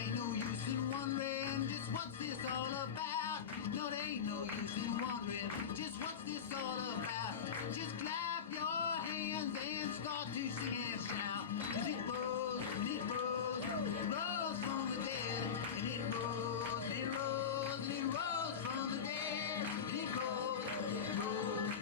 Ain't no use in wondering just what's this all about. No, there ain't no use in wondering just what's this all about. Just clap your hands and start to sing and shout. 'Cause it rose, and it rose, it rose from the dead. And it rose, and it rose, and it rose from the dead. And it rose, rose,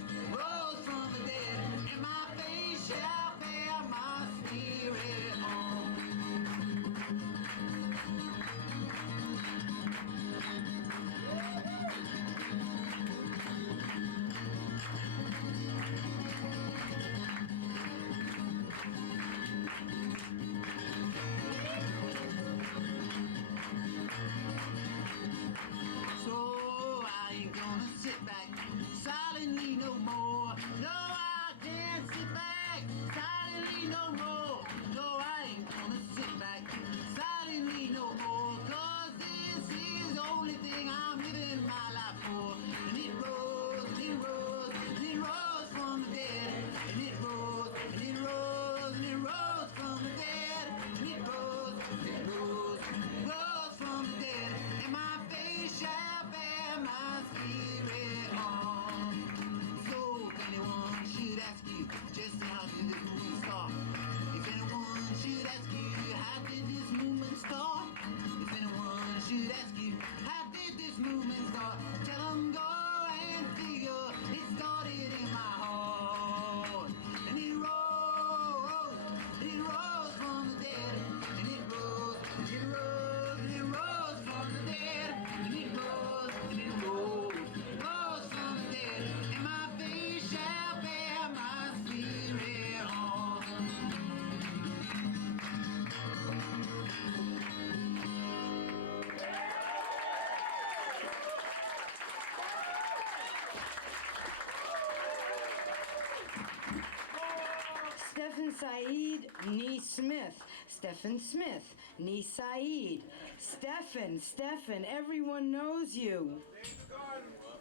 Stephen Said, Nee Smith. Stephen Smith, Nee Said. Stephen, everyone knows you.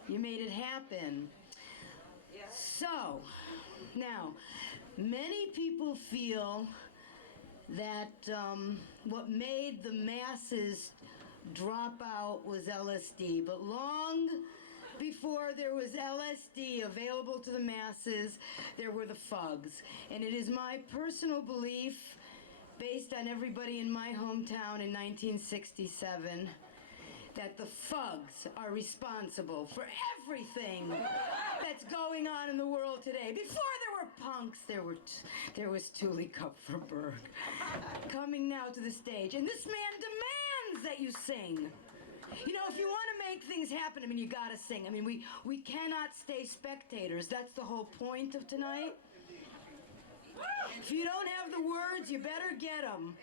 You made it happen. So, now, many people feel that what made the masses drop out was LSD, but long before there was LSD available to the masses, there were the Fugs. And it is my personal belief, based on everybody in my hometown in 1967, that the Fugs are responsible for everything that's going on in the world today. Before there were punks, there was Tuli Kupferberg coming now to the stage. And this man demands that you sing. You know, if you want to make things happen, I mean, you gotta sing. I mean, we cannot stay spectators. That's the whole point of tonight. If you don't have the words, you better get them.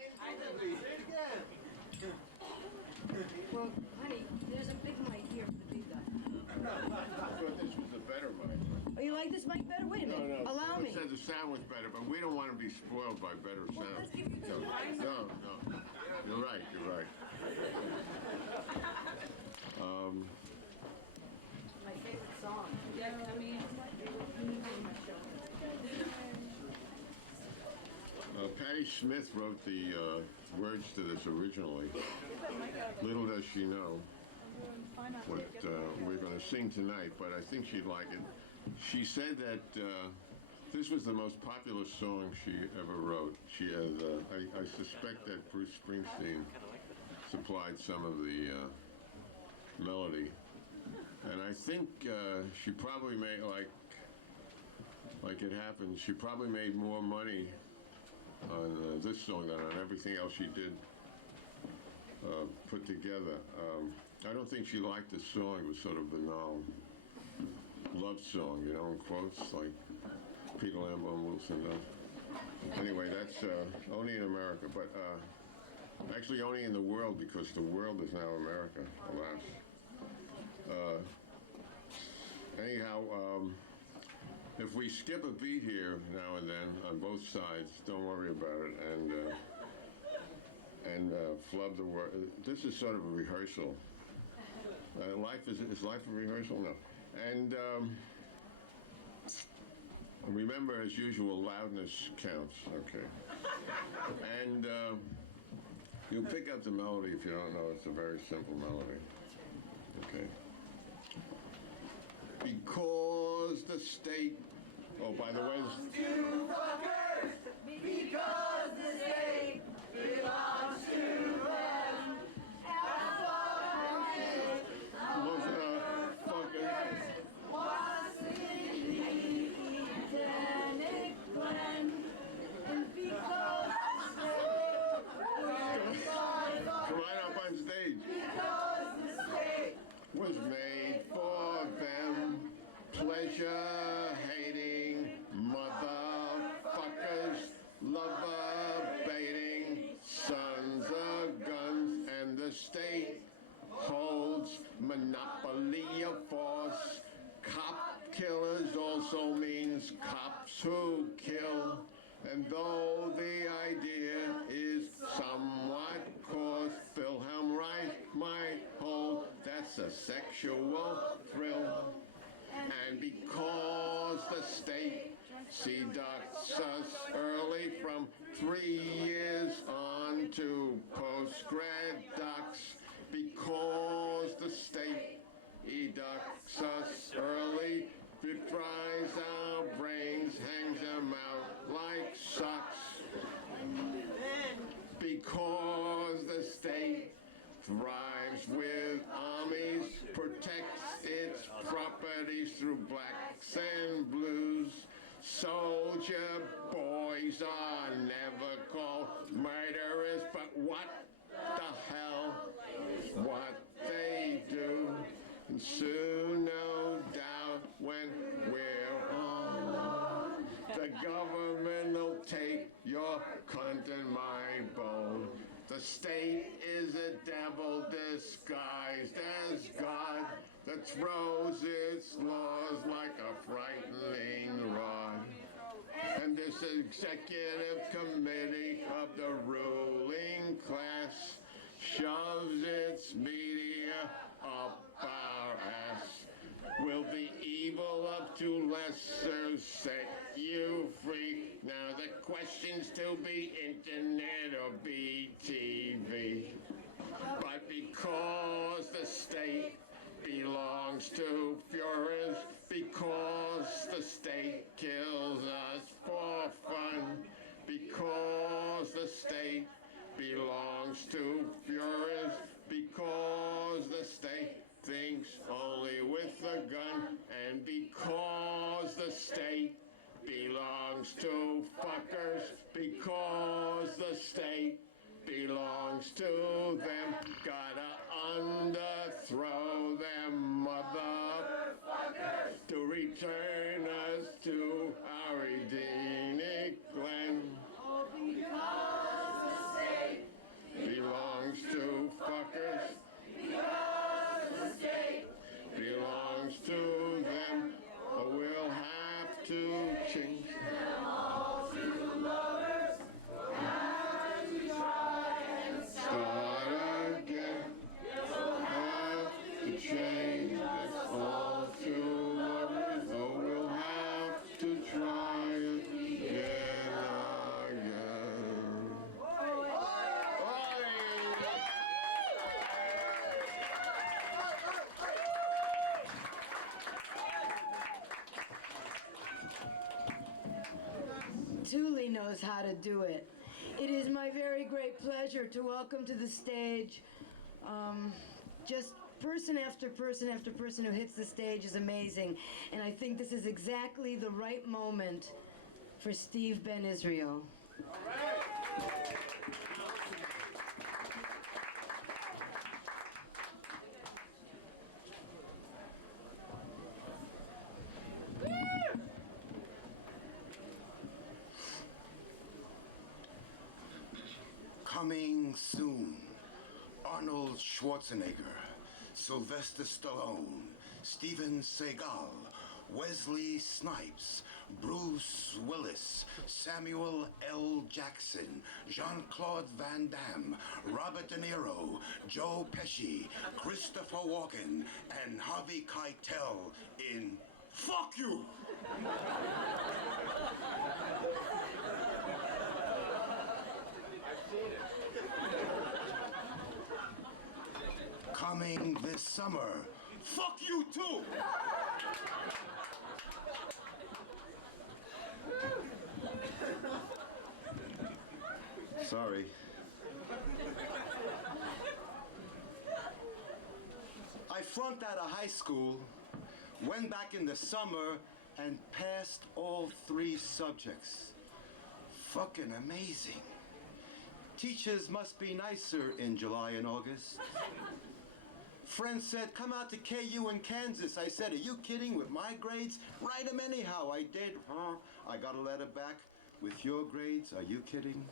Well, honey, there's a big mic here for the big guy. I thought this was a better mic. Oh, you like this mic better? Wait a minute. No. Allow me. It said the sound was better, but we don't want to be spoiled by better sound. Let's give you two. No. You're right. My favorite song. Yeah, I mean, Patti Smith wrote the words to this originally. Little does she know what we're going to sing tonight, but I think she'd like it. She said that this was the most popular song she ever wrote. She has, I suspect that Bruce Springsteen supplied some of the melody, and I think she probably made, like it happens, she probably made more money on this song than on everything else she did put together. I don't think she liked the song. It was sort of banal love song, you know, in quotes, like Peter Lambert Wilson does. Anyway, that's only in America, but actually only in the world, because the world is now America, alas. Anyhow, if we skip a beat here now and then on both sides, don't worry about it, and flub the word. This is sort of a rehearsal. Is life a rehearsal? No. And remember, as usual, loudness counts. Okay. And you'll pick up the melody if you don't know. It's a very simple melody. Okay. Because the state. Oh, by the way. Because the state belongs to them. Come on up on stage. Because the state Was made for them. Pleasure hating motherfuckers, lover baiting sons of guns, and the state holds monopoly of force. Cop killers also means cops who kill, and though the idea is somewhat coarse, Wilhelm Reich might hold that's a sexual thrill. And because the state seducts us early from 3 years on to post-grad docs, because the state educts us early, it dries our brains, hangs them out like socks. Because the state thrives with armies, protects its properties through blacks and blues. Soldier boys are never called murderers, but what the hell, what they do, and soon, no doubt, when we're all, the government will take your cunt and my bone. The state is a devil disguised as God that throws its laws like a frightening rod. And this executive committee of the ruling class shoves its media up our ass. Will the evil of two lessers set you free? Now the question's to be internet or BTV. But because the state belongs to Fuhrers, because the state kills us for fun, because the state belongs to Fuhrers, because the state thinks only with a gun, and because the state belongs to fuckers, because the state belongs to them, gotta underthrow them motherfuckers to return us to our Edenic glen. Oh, because the state Belongs to fuckers, because the state belongs to them, or we'll have to change. them all to lovers. Have to try and Start again. We'll have to change us all to lovers, or we'll have to try again. Thule knows how to do it. It is my very great pleasure to welcome to the stage just person after person after person who hits the stage is amazing. And I think this is exactly the right moment for Steve Ben Israel. Coming soon, Arnold Schwarzenegger, Sylvester Stallone, Steven Seagal, Wesley Snipes, Bruce Willis, Samuel L. Jackson, Jean-Claude Van Damme, Robert De Niro, Joe Pesci, Christopher Walken, and Harvey Keitel in Fuck You! Coming this summer. Fuck you too! Sorry. I flunked out of high school, went back in the summer, and passed all 3 subjects. Fucking amazing. Teachers must be nicer in July and August. Friend said, come out to KU in Kansas. I said, are you kidding? With my grades? Write them anyhow. I did. I got a letter back. With your grades? Are you kidding?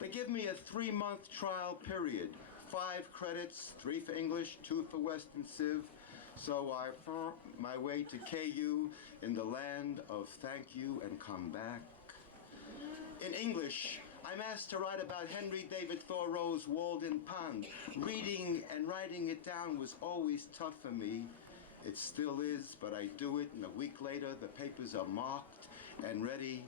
They give me a 3-month trial period. 5 credits, 3 for English, 2 for Western Civ. So I found my way to KU in the land of thank you and come back. In English, I'm asked to write about Henry David Thoreau's Walden Pond. Reading and writing it down was always tough for me. It still is, but I do it, and a week later, the papers are marked and ready.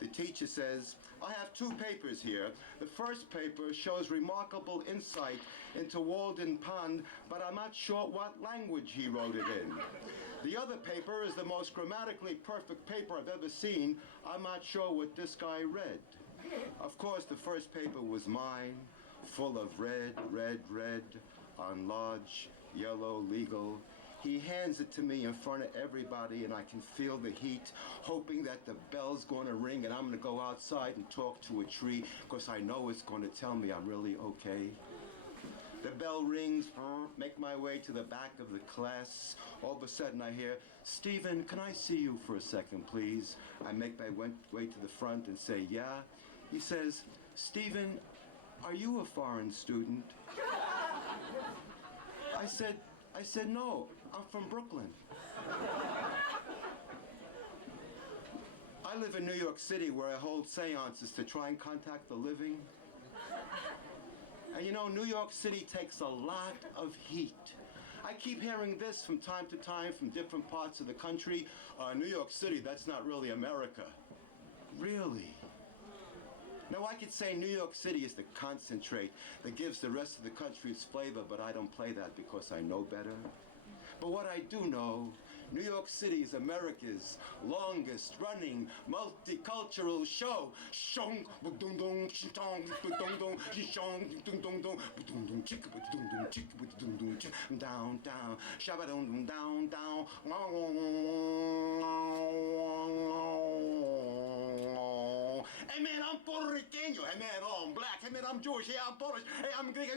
The teacher says, I have 2 papers here. The first paper shows remarkable insight into Walden Pond, but I'm not sure what language he wrote it in. The other paper is the most grammatically perfect paper I've ever seen. I'm not sure what this guy read. Of course, the first paper was mine, full of red, red, red, on large, yellow, legal. He hands it to me in front of everybody, and I can feel the heat, hoping that the bell's going to ring and I'm going to go outside and talk to a tree, because I know it's going to tell me I'm really okay. The bell rings, make my way to the back of the class. All of a sudden I hear, Stephen, can I see you for a second, please? I make my way to the front and say, yeah. He says, Stephen, are you a foreign student? I said, no, I'm from Brooklyn. I live in New York City where I hold seances to try and contact the living. And you know, New York City takes a lot of heat. I keep hearing this from time to time from different parts of the country. New York City, that's not really America. Really? Now I could say New York City is the concentrate that gives the rest of the country its flavor, but I don't play that because I know better. But what I do know, New York City is America's longest running multicultural show. Down, down, shabba-dum, down, down. Hey man, I'm Puerto Rican. Hey man, oh, I'm black. Hey man, I'm Jewish. Hey, I'm Polish. Hey, I'm Greek.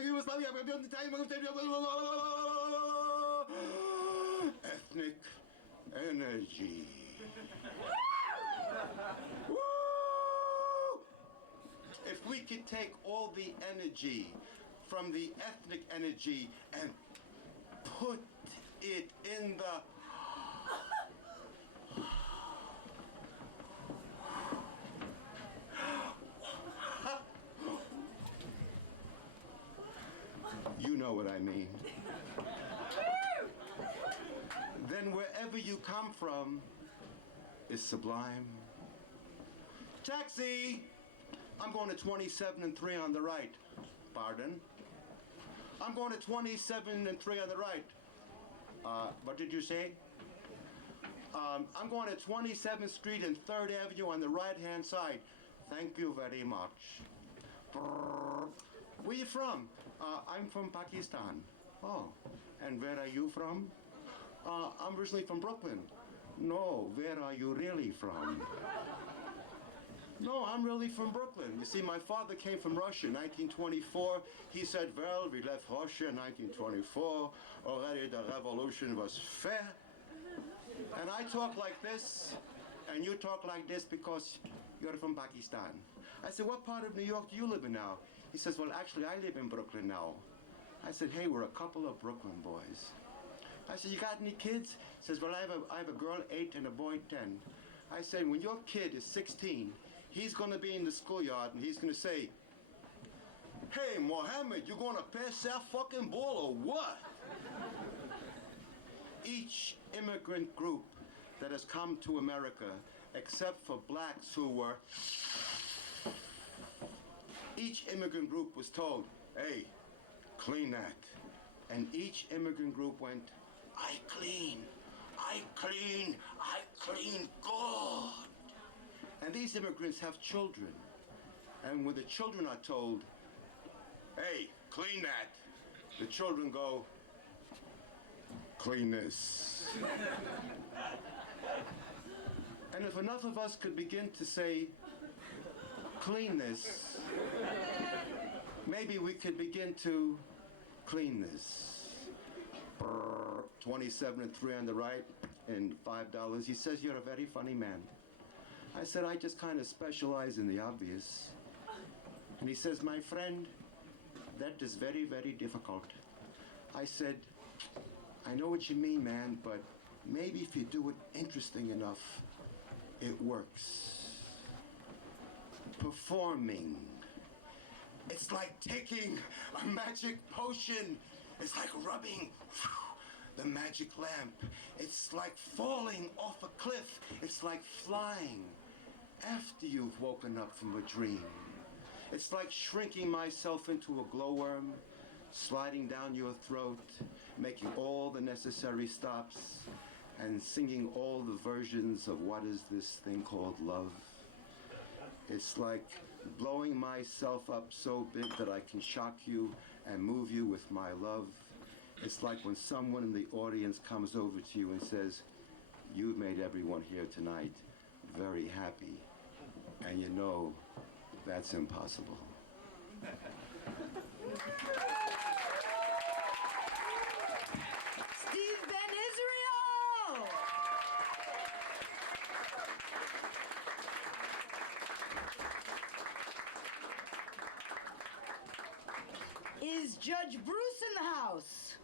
Ethnic energy. Woo! If we could take all the energy from the ethnic energy and put it in the you know what I mean. Then wherever you come from is sublime. Taxi! I'm going to 27 and 3 on the right. Pardon? I'm going to 27 and 3 on the right. What did you say? I'm going to 27th Street and 3rd Avenue on the right-hand side. Thank you very much. Where you from? I'm from Pakistan. Oh, and where are you from? I'm originally from Brooklyn. No, where are you really from? No, I'm really from Brooklyn. You see, my father came from Russia in 1924. He said, well, we left Russia in 1924. Already the revolution was fair. And I talk like this, and you talk like this because you're from Pakistan. I said, what part of New York do you live in now? He says, well, actually, I live in Brooklyn now. I said, hey, we're a couple of Brooklyn boys. I said, you got any kids? He says, well, I have a girl 8 and a boy 10. I said, when your kid is 16, he's going to be in the schoolyard and he's going to say, hey, Mohammed, you going to pass that fucking ball or what? Each immigrant group that has come to America, except for blacks who were, each immigrant group was told, hey, clean that. And each immigrant group went, I clean good. And these immigrants have children. And when the children are told, hey, clean that, the children go, clean this. And if enough of us could begin to say, clean this, maybe we could begin to clean this. 27 and 3 on the right and $5. He says, you're a very funny man. I said, I just kind of specialize in the obvious. And he says, my friend, that is very, very difficult. I said, I know what you mean, man, but maybe if you do it interesting enough, it works. Performing. It's like taking a magic potion. It's like rubbing the magic lamp. It's like falling off a cliff. It's like flying after you've woken up from a dream. It's like shrinking myself into a glowworm, sliding down your throat, making all the necessary stops, and singing all the versions of what is this thing called love. It's like blowing myself up so big that I can shock you and move you with my love. It's like when someone in the audience comes over to you and says, you've made everyone here tonight very happy. And you know, that's impossible. Steve Ben Israel! Is Judge Bruce in the house?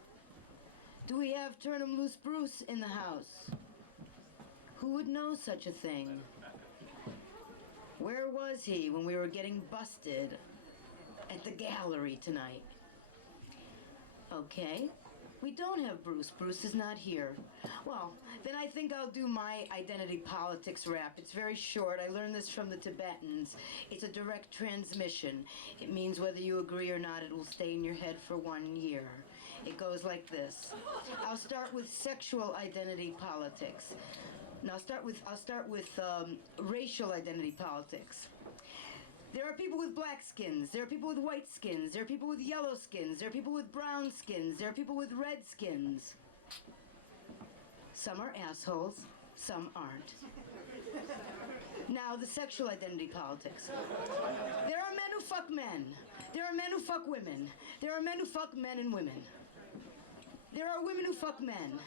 Do we have Turn 'em Loose Bruce in the house? Who would know such a thing? Where was he when we were getting busted at the gallery tonight? Okay. We don't have Bruce. Bruce is not here. Well, then I think I'll do my identity politics rap. It's very short. I learned this from the Tibetans. It's a direct transmission. It means whether you agree or not, it will stay in your head for 1 year. It goes like this. I'll start with sexual identity politics. Now I'll start with racial identity politics. There are people with black skins, there are people with white skins, there are people with yellow skins, there are people with brown skins, there are people with red skins. Some are assholes, some aren't. Now, the sexual identity politics. There are men who fuck men. There are men who fuck women. There are men who fuck men and women. There are women who fuck men.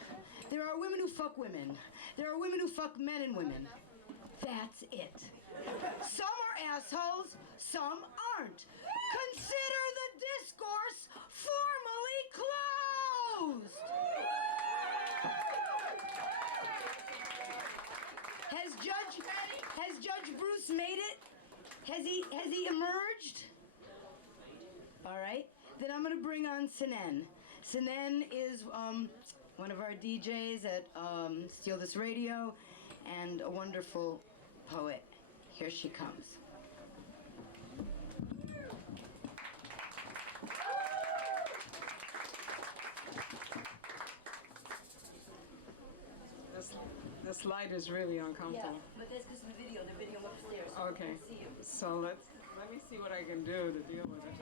There are women who fuck women. There are women who fuck men and women. That's it. Some are assholes, some aren't. Consider the discourse formally closed. Has Judge Bruce made it? Has he emerged? All right. Then I'm going to bring on Sinen. Sinen is one of our DJs at Steal This Radio and a wonderful poet. Here she comes. This light is really uncomfortable. Yeah, but that's because of the video upstairs. So Okay, see you. so let me see what I can do to deal with it.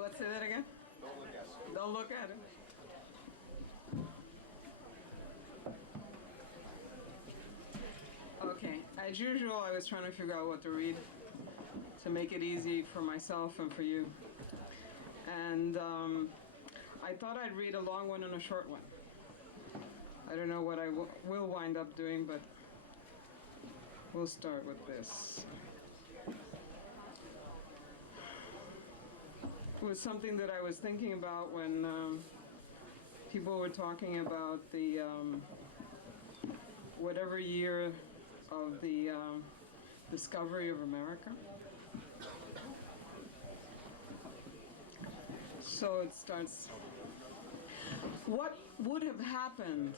Let's say that again? Don't look at it. Okay, as usual, I was trying to figure out what to read to make it easy for myself and for you. And I thought I'd read a long one and a short one. I don't know what I will wind up doing, but we'll start with this. It was something that I was thinking about when people were talking about the whatever year of the discovery of America. So it starts, what would have happened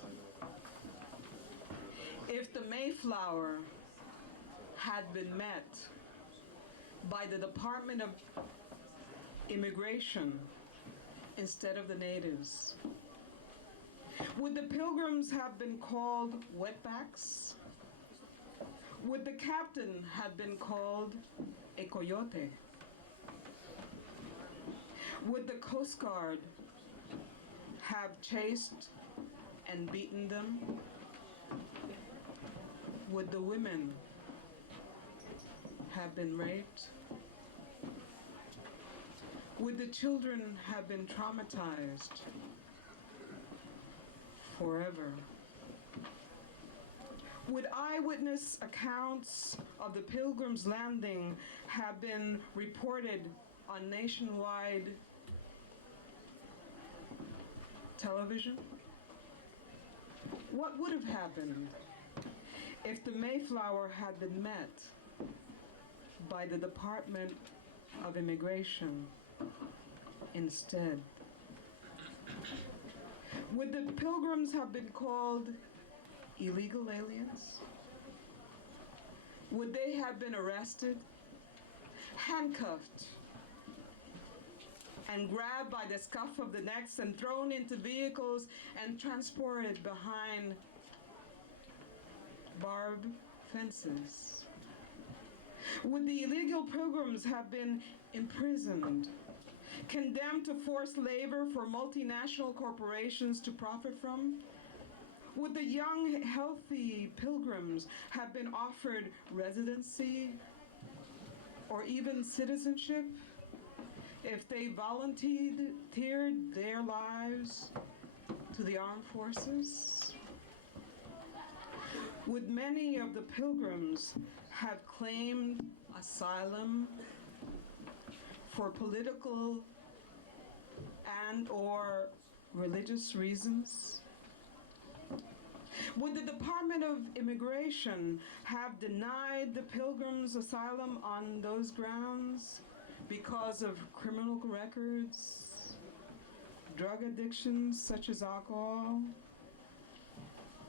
if the Mayflower had been met by the Department of Immigration instead of the natives? Would the Pilgrims have been called wetbacks? Would the captain have been called a coyote? Would the Coast Guard have chased and beaten them? Would the women have been raped? Would the children have been traumatized forever? Would eyewitness accounts of the Pilgrims' landing have been reported on nationwide television? What would have happened if the Mayflower had been met by the Department of Immigration instead? Would the Pilgrims have been called illegal aliens? Would they have been arrested, handcuffed, and grabbed by the scuff of the necks and thrown into vehicles and transported behind barbed fences? Would the illegal Pilgrims have been imprisoned, condemned to forced labor for multinational corporations to profit from? Would the young, healthy Pilgrims have been offered residency or even citizenship if they volunteered their lives to the armed forces? Would many of the Pilgrims have claimed asylum for political and/or religious reasons? Would the Department of Immigration have denied the pilgrims asylum on those grounds because of criminal records, drug addictions such as alcohol,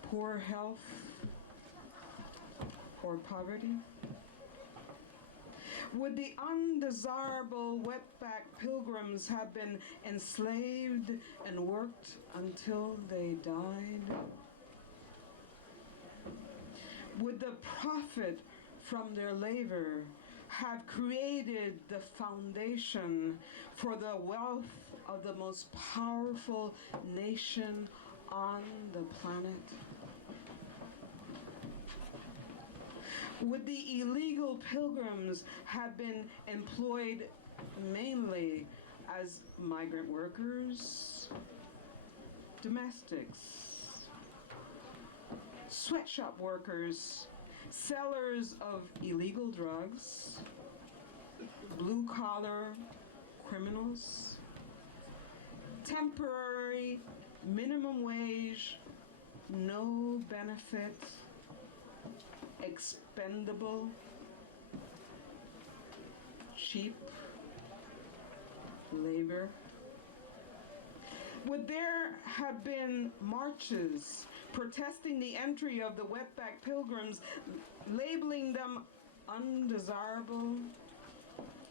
poor health, or poverty? Would the undesirable wetback pilgrims have been enslaved and worked until they died? Would the profit from their labor have created the foundation for the wealth of the most powerful nation on the planet? Would the illegal pilgrims have been employed mainly as migrant workers, domestics, sweatshop workers, sellers of illegal drugs, blue-collar criminals, temporary minimum wage, no benefit, expendable, cheap labor? Would there have been marches protesting the entry of the wetback pilgrims, labeling them undesirable,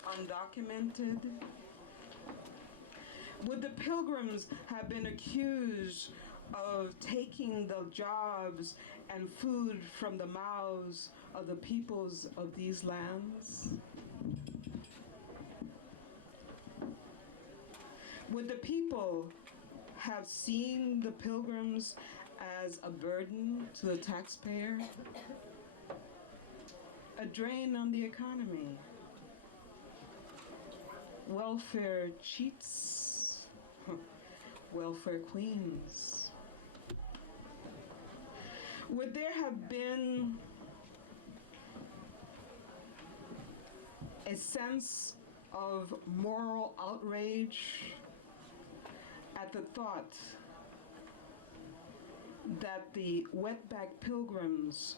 undocumented? Would the pilgrims have been accused of taking the jobs and food from the mouths of the peoples of these lands? Would the people have seen the pilgrims as a burden to the taxpayer, a drain on the economy, welfare cheats, welfare queens? Would there have been a sense of moral outrage at the thought that the wetback pilgrims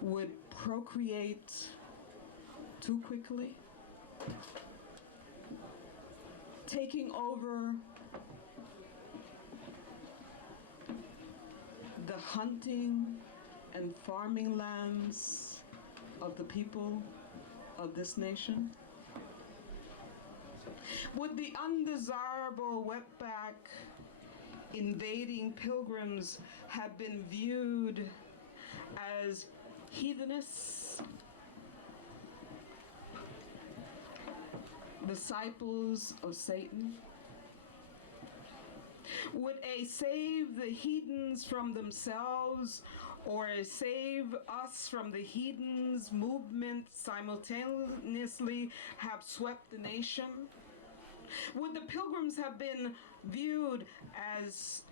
would procreate too quickly, taking over the hunting and farming lands of the people of this nation? Would the undesirable wetback invading pilgrims have been viewed as heathenists, disciples of Satan? Would a save the heathens from themselves or a save us from the heathens movement simultaneously have swept the nation? Would the pilgrims have been viewed as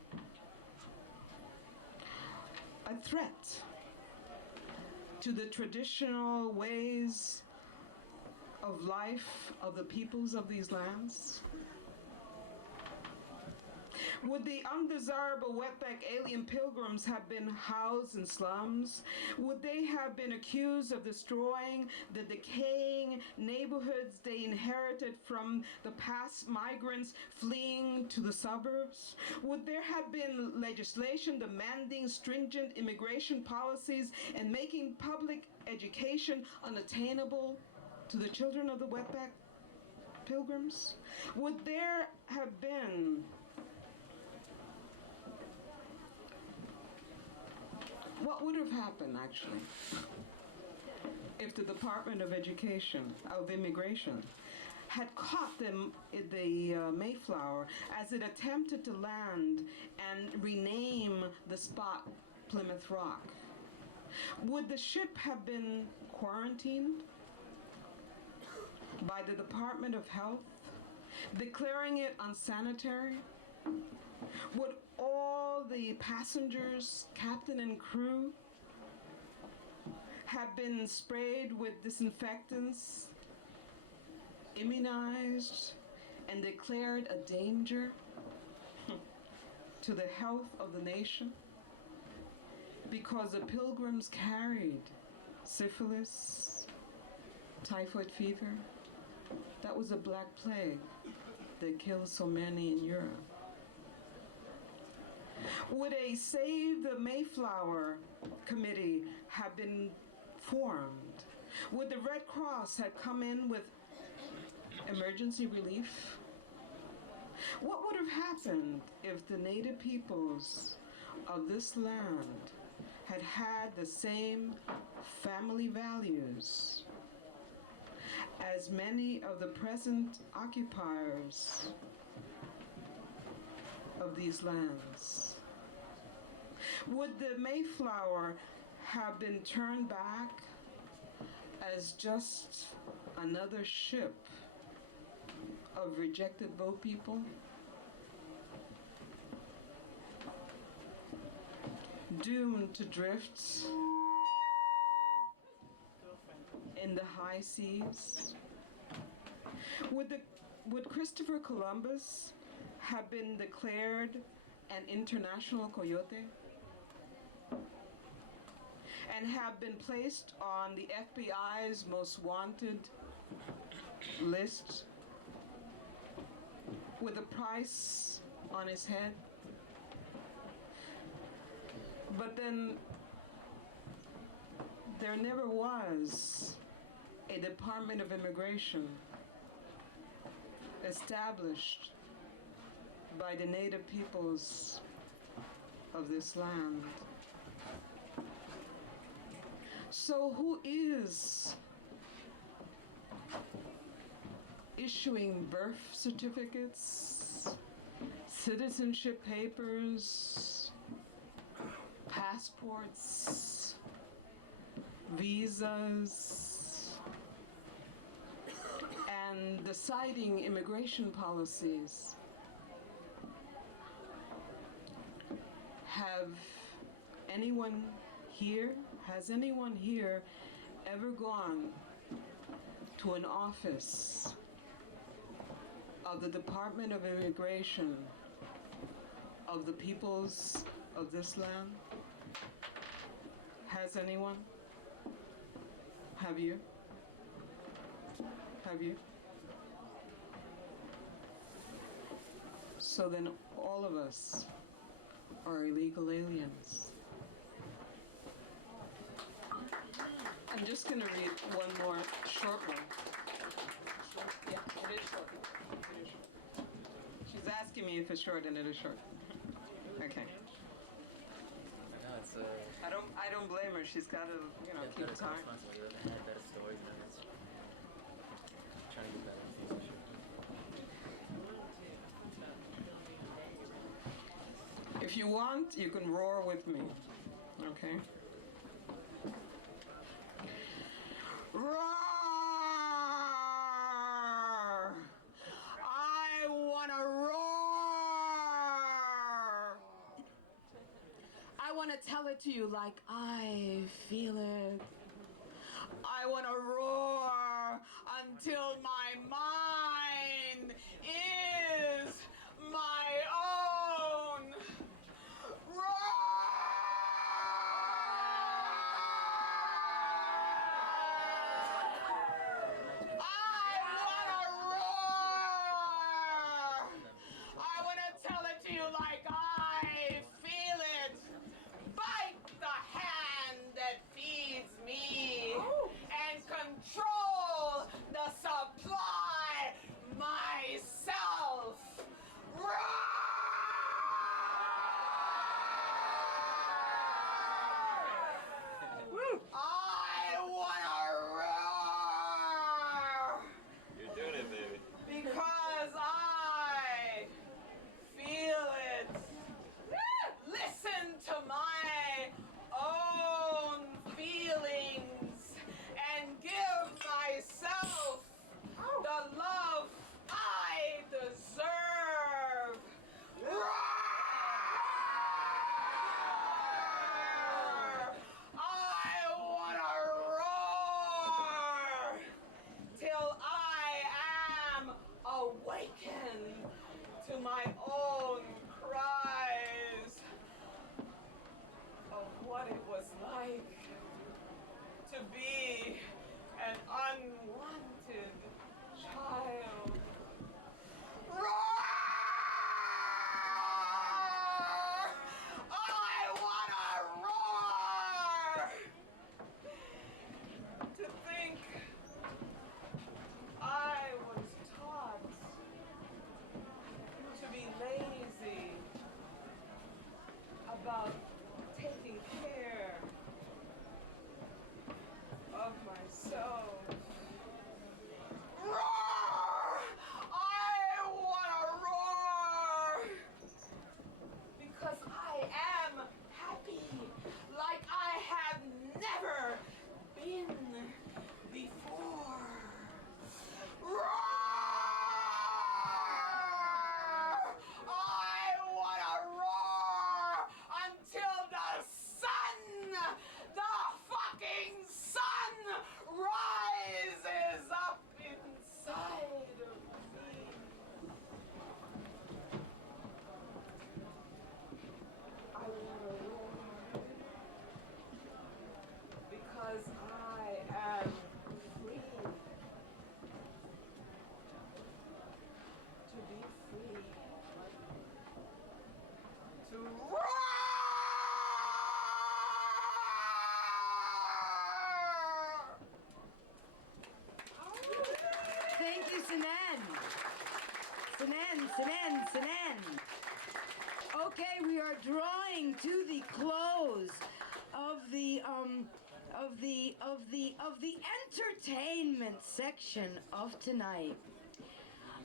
a threat to the traditional ways of life of the peoples of these lands? Would the undesirable wetback alien pilgrims have been housed in slums? Would they have been accused of destroying the decaying neighborhoods they inherited from the past migrants fleeing to the suburbs? Would there have been legislation demanding stringent immigration policies and making public education unattainable to the children of the wetback pilgrims? Would there have been what would have happened, actually, if the Department of Immigration had caught them in the Mayflower as it attempted to land and rename the spot Plymouth Rock? Would the ship have been quarantined by the Department of Health, declaring it unsanitary? Would all the passengers, captain and crew, have been sprayed with disinfectants, immunized, and declared a danger to the health of the nation? because the pilgrims carried syphilis, typhoid fever. That was a black plague that killed so many in Europe. Would a Save the Mayflower committee have been formed? Would the Red Cross have come in with emergency relief? What would have happened if the native peoples of this land had had the same family values as many of the present occupiers of these lands? Would the Mayflower have been turned back as just another ship of rejected boat people? Doomed to drift in the high seas? Would Christopher Columbus have been declared an international coyote and have been placed on the FBI's most wanted list with a price on his head? But then there never was a Department of Immigration established by the native peoples of this land. So who is issuing birth certificates, citizenship papers, passports, visas, and deciding immigration policies? Has anyone here ever gone to an office of the Department of Immigration of the peoples of this land? Has anyone? Have you? Have you? So then all of us are illegal aliens. I'm just going to read one more short one. Yeah, it is short. It is short. She's asking me if it's short, and it is short. Okay. No, it's I don't blame her. She's got to, keep time. Better stories than this. Trying to get better. If you want, you can roar with me. Okay? Roar! I want to roar! I want to tell it to you like I feel it. I want to roar until my mind is my own. Roar! Feeds me. Senen. Okay, we are drawing to the close of the entertainment section of tonight.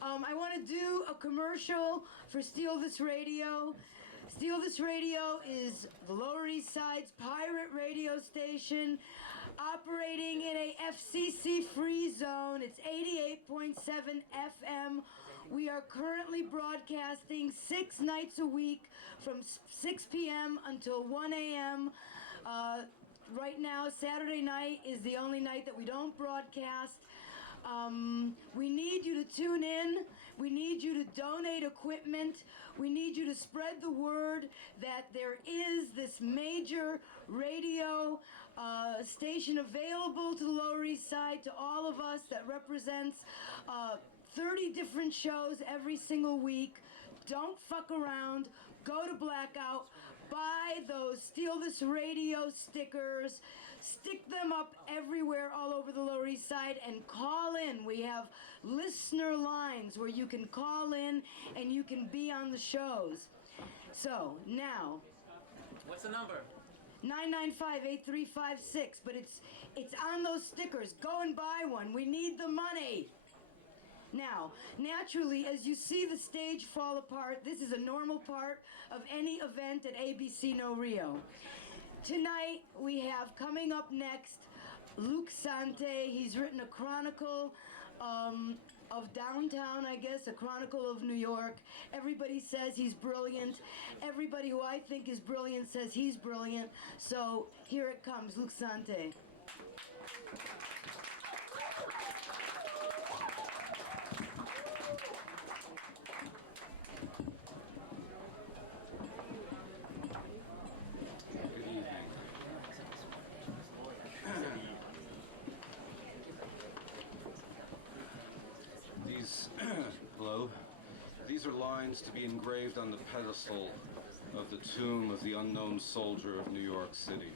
I want to do a commercial for Steal This Radio. Steal This Radio is the Lower East Side's pirate radio station operating in a FCC-free zone. It's 88.7 FM. We are currently broadcasting 6 nights a week from 6 p.m. until 1 a.m. Right now, Saturday night is the only night that we don't broadcast. We need you to tune in. We need you to donate equipment. We need you to spread the word that there is this major radio station available to the Lower East Side, to all of us, that represents 30 different shows every single week. Don't fuck around. Go to Blackout. Buy those Steal This Radio stickers. Stick them up everywhere all over the Lower East Side and call in. We have listener lines where you can call in and you can be on the shows. So, now. What's the number? 995-8356, but it's on those stickers. Go and buy one. We need the money. Now, naturally, as you see the stage fall apart, this is a normal part of any event at ABC No Rio. Tonight, we have coming up next Luke Sante. He's written a chronicle of downtown, I guess, a chronicle of New York. Everybody says he's brilliant. Everybody who I think is brilliant says he's brilliant. So here it comes, Luke Sante. Hello. These are lines to be engraved on the pedestal of the tomb of the unknown soldier of New York City.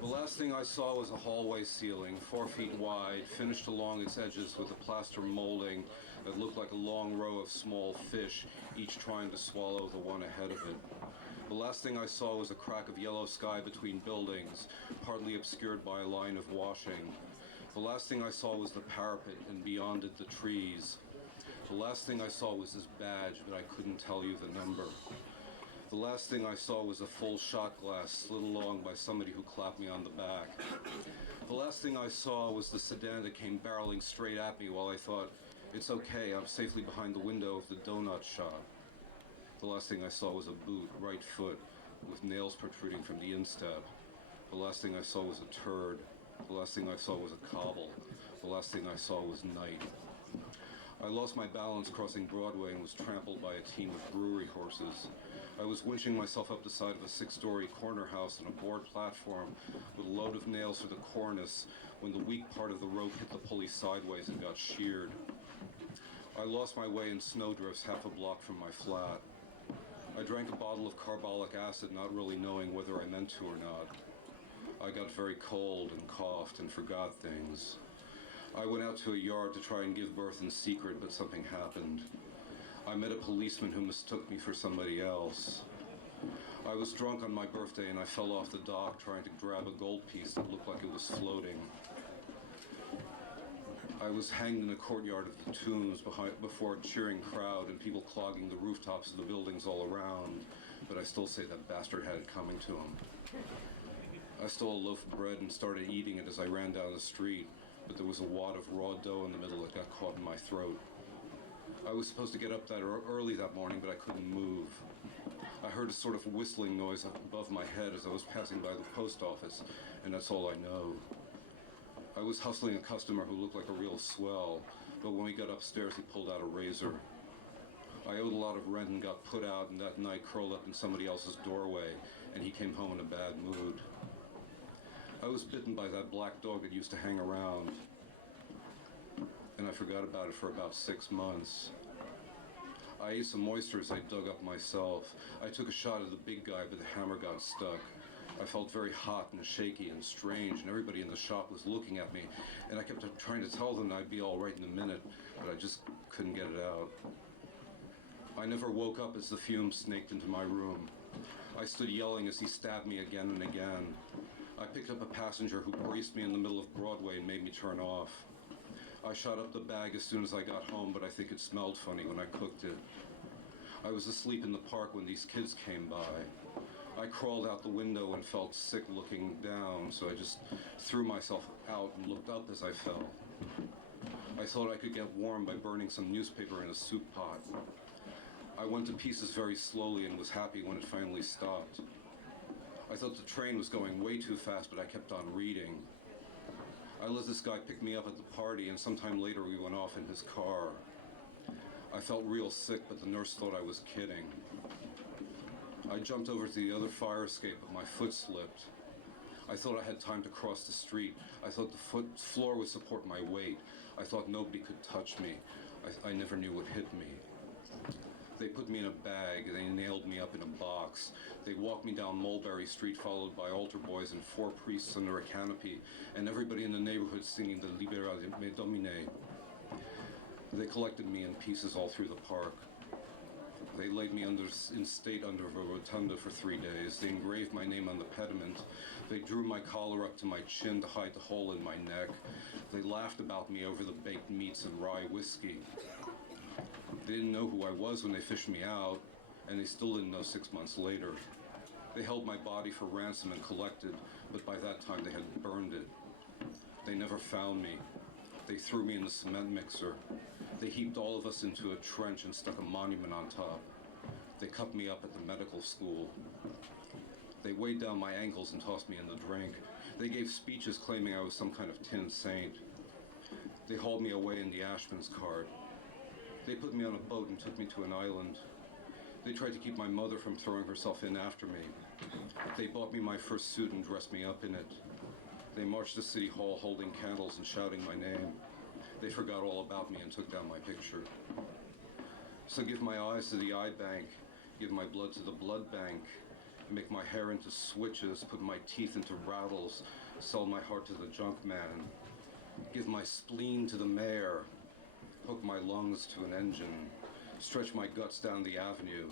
The last thing I saw was a hallway ceiling, 4 feet wide, finished along its edges with a plaster molding that looked like a long row of small fish, each trying to swallow the one ahead of it. The last thing I saw was a crack of yellow sky between buildings, partly obscured by a line of washing. The last thing I saw was the parapet, and beyond it the trees. The last thing I saw was his badge, but I couldn't tell you the number. The last thing I saw was a full shot glass slid along by somebody who clapped me on the back. The last thing I saw was the sedan that came barreling straight at me while I thought, it's okay, I'm safely behind the window of the donut shop. The last thing I saw was a boot, right foot, with nails protruding from the instep. The last thing I saw was a turd. The last thing I saw was a cobble. The last thing I saw was night. I lost my balance crossing Broadway and was trampled by a team of brewery horses. I was winching myself up the side of a 6-story corner house on a board platform with a load of nails for the cornice when the weak part of the rope hit the pulley sideways and got sheared. I lost my way in snowdrifts half a block from my flat. I drank a bottle of carbolic acid, not really knowing whether I meant to or not. I got very cold and coughed and forgot things. I went out to a yard to try and give birth in secret, but something happened. I met a policeman who mistook me for somebody else. I was drunk on my birthday and I fell off the dock trying to grab a gold piece that looked like it was floating. I was hanged in the courtyard of the tombs before a cheering crowd and people clogging the rooftops of the buildings all around, but I still say that bastard had it coming to him. I stole a loaf of bread and started eating it as I ran down the street, but there was a wad of raw dough in the middle that got caught in my throat. I was supposed to get up that early that morning, but I couldn't move. I heard a sort of whistling noise above my head as I was passing by the post office, and that's all I know. I was hustling a customer who looked like a real swell, but when we got upstairs, he pulled out a razor. I owed a lot of rent and got put out, and that night curled up in somebody else's doorway, and he came home in a bad mood. I was bitten by that black dog that used to hang around, and I forgot about it for about 6 months. I ate some oysters I dug up myself. I took a shot at the big guy, but the hammer got stuck. I felt very hot and shaky and strange, and everybody in the shop was looking at me, and I kept trying to tell them that I'd be all right in a minute, but I just couldn't get it out. I never woke up as the fumes snaked into my room. I stood yelling as he stabbed me again and again. I picked up a passenger who braced me in the middle of Broadway and made me turn off. I shot up the bag as soon as I got home, but I think it smelled funny when I cooked it. I was asleep in the park when these kids came by. I crawled out the window and felt sick looking down, so I just threw myself out and looked up as I fell. I thought I could get warm by burning some newspaper in a soup pot. I went to pieces very slowly and was happy when it finally stopped. I thought the train was going way too fast, but I kept on reading. I let this guy pick me up at the party, and sometime later we went off in his car. I felt real sick, but the nurse thought I was kidding. I jumped over to the other fire escape, but my foot slipped. I thought I had time to cross the street. I thought the floor would support my weight. I thought nobody could touch me. I never knew what hit me. They put me in a bag. They nailed me up in a box. They walked me down Mulberry Street, followed by altar boys and 4 priests under a canopy, and everybody in the neighborhood singing the Libera me Domine. They collected me in pieces all through the park. They laid me in state under a rotunda for 3 days. They engraved my name on the pediment. They drew my collar up to my chin to hide the hole in my neck. They laughed about me over the baked meats and rye whiskey. They didn't know who I was when they fished me out, and they still didn't know 6 months later. They held my body for ransom and collected, but by that time they had burned it. They never found me. They threw me in the cement mixer. They heaped all of us into a trench and stuck a monument on top. They cut me up at the medical school. They weighed down my ankles and tossed me in the drink. They gave speeches claiming I was some kind of tin saint. They hauled me away in the Ashman's cart. They put me on a boat and took me to an island. They tried to keep my mother from throwing herself in after me. They bought me my first suit and dressed me up in it. They marched to City Hall holding candles and shouting my name. They forgot all about me and took down my picture. So give my eyes to the eye bank, give my blood to the blood bank, make my hair into switches, put my teeth into rattles, sell my heart to the junk man, give my spleen to the mayor, hook my lungs to an engine, stretch my guts down the avenue,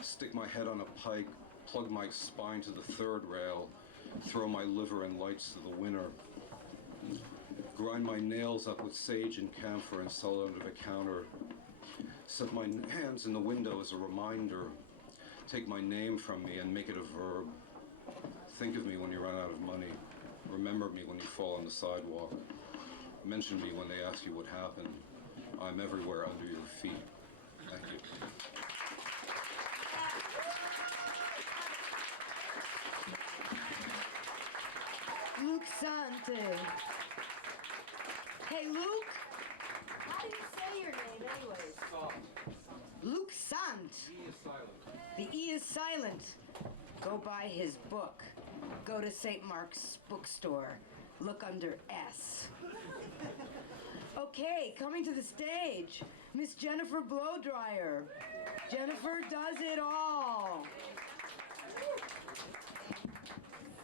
stick my head on a pike, plug my spine to the third rail, throw my liver and lights to the winner, grind my nails up with sage and camphor and sell under the counter, set my hands in the window as a reminder, take my name from me and make it a verb. Think of me when you run out of money. Remember me when you fall on the sidewalk. Mention me when they ask you what happened. I'm everywhere under your feet. Thank you. Luke Sante. Hey, Luke. How do you say your name, anyways? Luke Sant. E is silent. The E is silent. Go buy his book. Go to St. Mark's bookstore. Look under S. Okay, coming to the stage, Miss Jennifer Blowdryer. Jennifer does it all.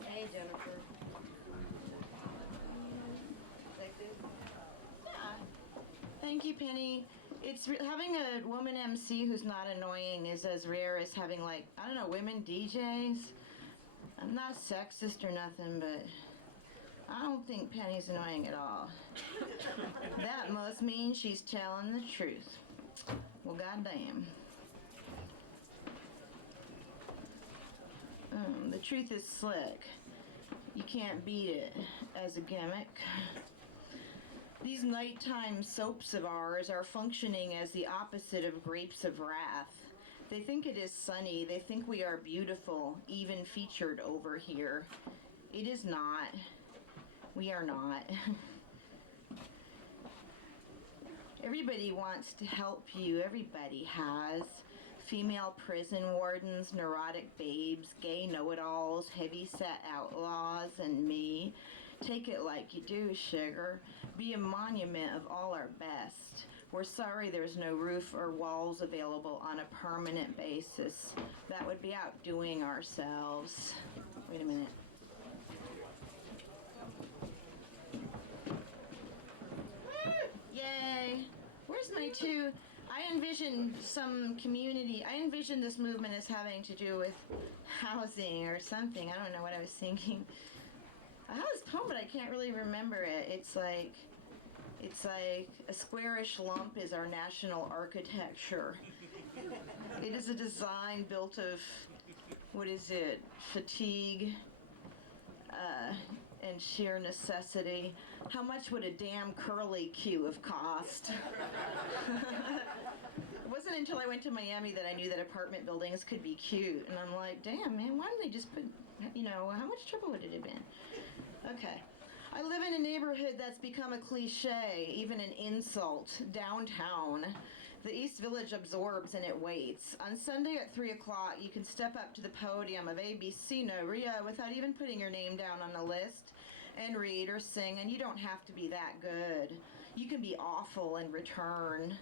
Hey, Jennifer. Like this? Yeah. Thank you, Penny. It's having a woman MC who's not annoying is as rare as having, like, I don't know, women DJs. I'm not sexist or nothing, but I don't think Penny's annoying at all. That must mean she's telling the truth. Well, goddamn. The truth is slick. You can't beat it as a gimmick. These nighttime soaps of ours are functioning as the opposite of grapes of wrath. They think it is sunny. They think we are beautiful, even featured over here. It is not. We are not. Everybody wants to help you. Everybody has. Female prison wardens, neurotic babes, gay know-it-alls, heavy-set outlaws, and me. Take it like you do, sugar. Be a monument of all our best. We're sorry there's no roof or walls available on a permanent basis. That would be outdoing ourselves. Wait a minute. Yay! Where's my two? I envisioned this movement as having to do with housing or something. I don't know what I was thinking. I have this poem, but I can't really remember it. It's like a squarish lump is our national architecture. It is a design built of, fatigue, and sheer necessity. How much would a damn curly Q have cost? It wasn't until I went to Miami that I knew that apartment buildings could be cute. And I'm like, damn, man, why didn't they just put, how much trouble would it have been? Okay. I live in a neighborhood that's become a cliche, even an insult, downtown. The East Village absorbs and it waits. On Sunday at 3 o'clock, you can step up to the podium of ABC No Rio without even putting your name down on the list and read or sing, and you don't have to be that good. You can be awful in return.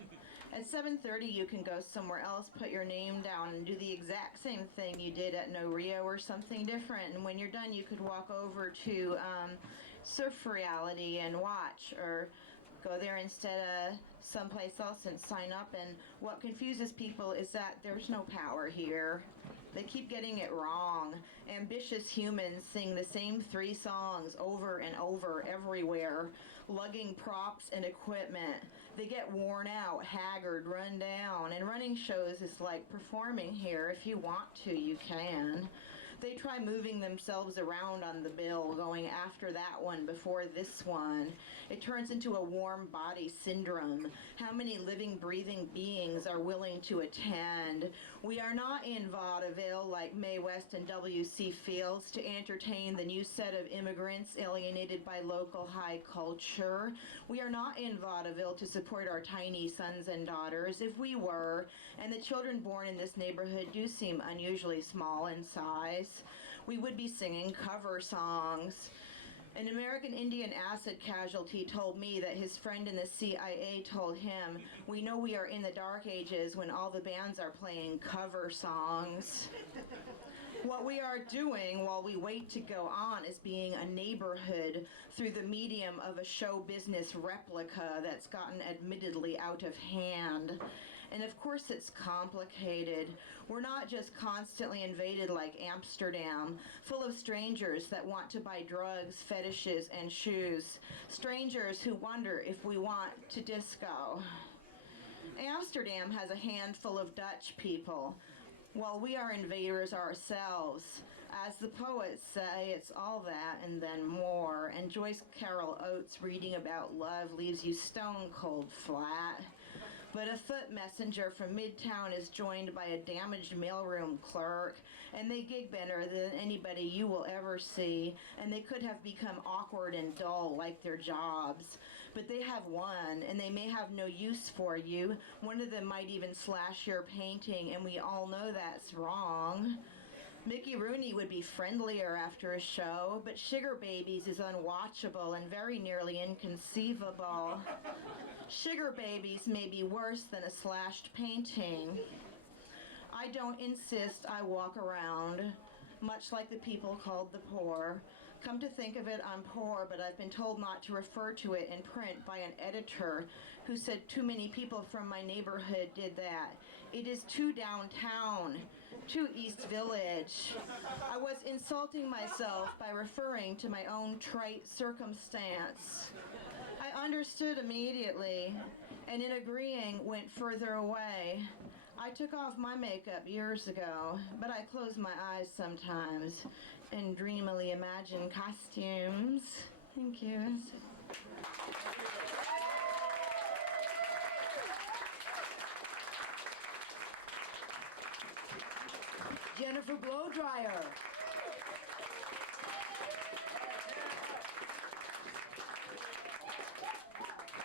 At 7:30, you can go somewhere else, put your name down, and do the exact same thing you did at No Rio or something different. And when you're done, you could walk over to Surf Reality and watch, or go there instead of someplace else and sign up. And what confuses people is that there's no power here. They keep getting it wrong. Ambitious humans sing the same 3 songs over and over everywhere, lugging props and equipment. They get worn out, haggard, run down, and running shows is like performing here. If you want to, you can. They try moving themselves around on the bill, going after that one before this one. It turns into a warm body syndrome. How many living, breathing beings are willing to attend? We are not in vaudeville like Mae West and W.C. Fields to entertain the new set of immigrants alienated by local high culture. We are not in vaudeville to support our tiny sons and daughters. If we were, and the children born in this neighborhood do seem unusually small in size, we would be singing cover songs. An American Indian acid casualty told me that his friend in the CIA told him, "We know we are in the dark ages when all the bands are playing cover songs." What we are doing while we wait to go on is being a neighborhood through the medium of a show business replica that's gotten admittedly out of hand. And of course it's complicated. We're not just constantly invaded like Amsterdam, full of strangers that want to buy drugs, fetishes, and shoes. Strangers who wonder if we want to disco. Amsterdam has a handful of Dutch people, while we are invaders ourselves. As the poets say, it's all that and then more. And Joyce Carol Oates reading about love leaves you stone cold flat. But a foot messenger from Midtown is joined by a damaged mailroom clerk, and they gig better than anybody you will ever see, and they could have become awkward and dull like their jobs. But they have won, and they may have no use for you. One of them might even slash your painting, and we all know that's wrong. Mickey Rooney would be friendlier after a show, but Sugar Babies is unwatchable and very nearly inconceivable. Sugar Babies may be worse than a slashed painting. I don't insist, I walk around, much like the people called the poor. Come to think of it, I'm poor, but I've been told not to refer to it in print by an editor who said too many people from my neighborhood did that. It is too downtown, too East Village. I was insulting myself by referring to my own trite circumstance. I understood immediately, and in agreeing went further away. I took off my makeup years ago, but I close my eyes sometimes and dreamily imagine costumes. Thank you. Jennifer Blowdryer.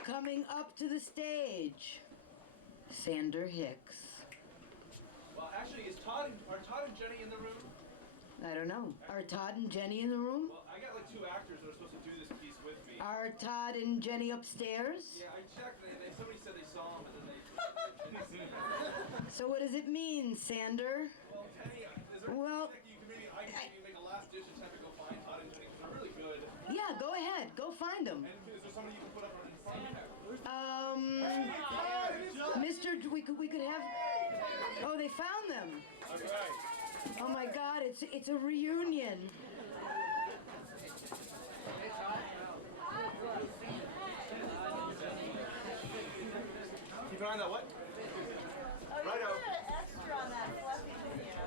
Coming up to the stage, Sander Hicks. Well, actually, are Todd and Jenny in the room? I don't know. Are Todd and Jenny in the room? Well, I got like 2 actors that are supposed to do this piece with me. Are Todd and Jenny upstairs? Yeah, I checked. Somebody said they saw them, but then they. So what does it mean, Sander? Well, Penny, is there Well, anything you can maybe make a last ditch attempt to go find Todd and Jenny? 'Cause they're really good. yeah, go ahead. Go find them. And is there somebody you can put up in front of them? Mr. We could have. Oh, they found them. Oh my God! It's a reunion. Keep an eye on that what? Oh, Right out. an extra on that fluffy video.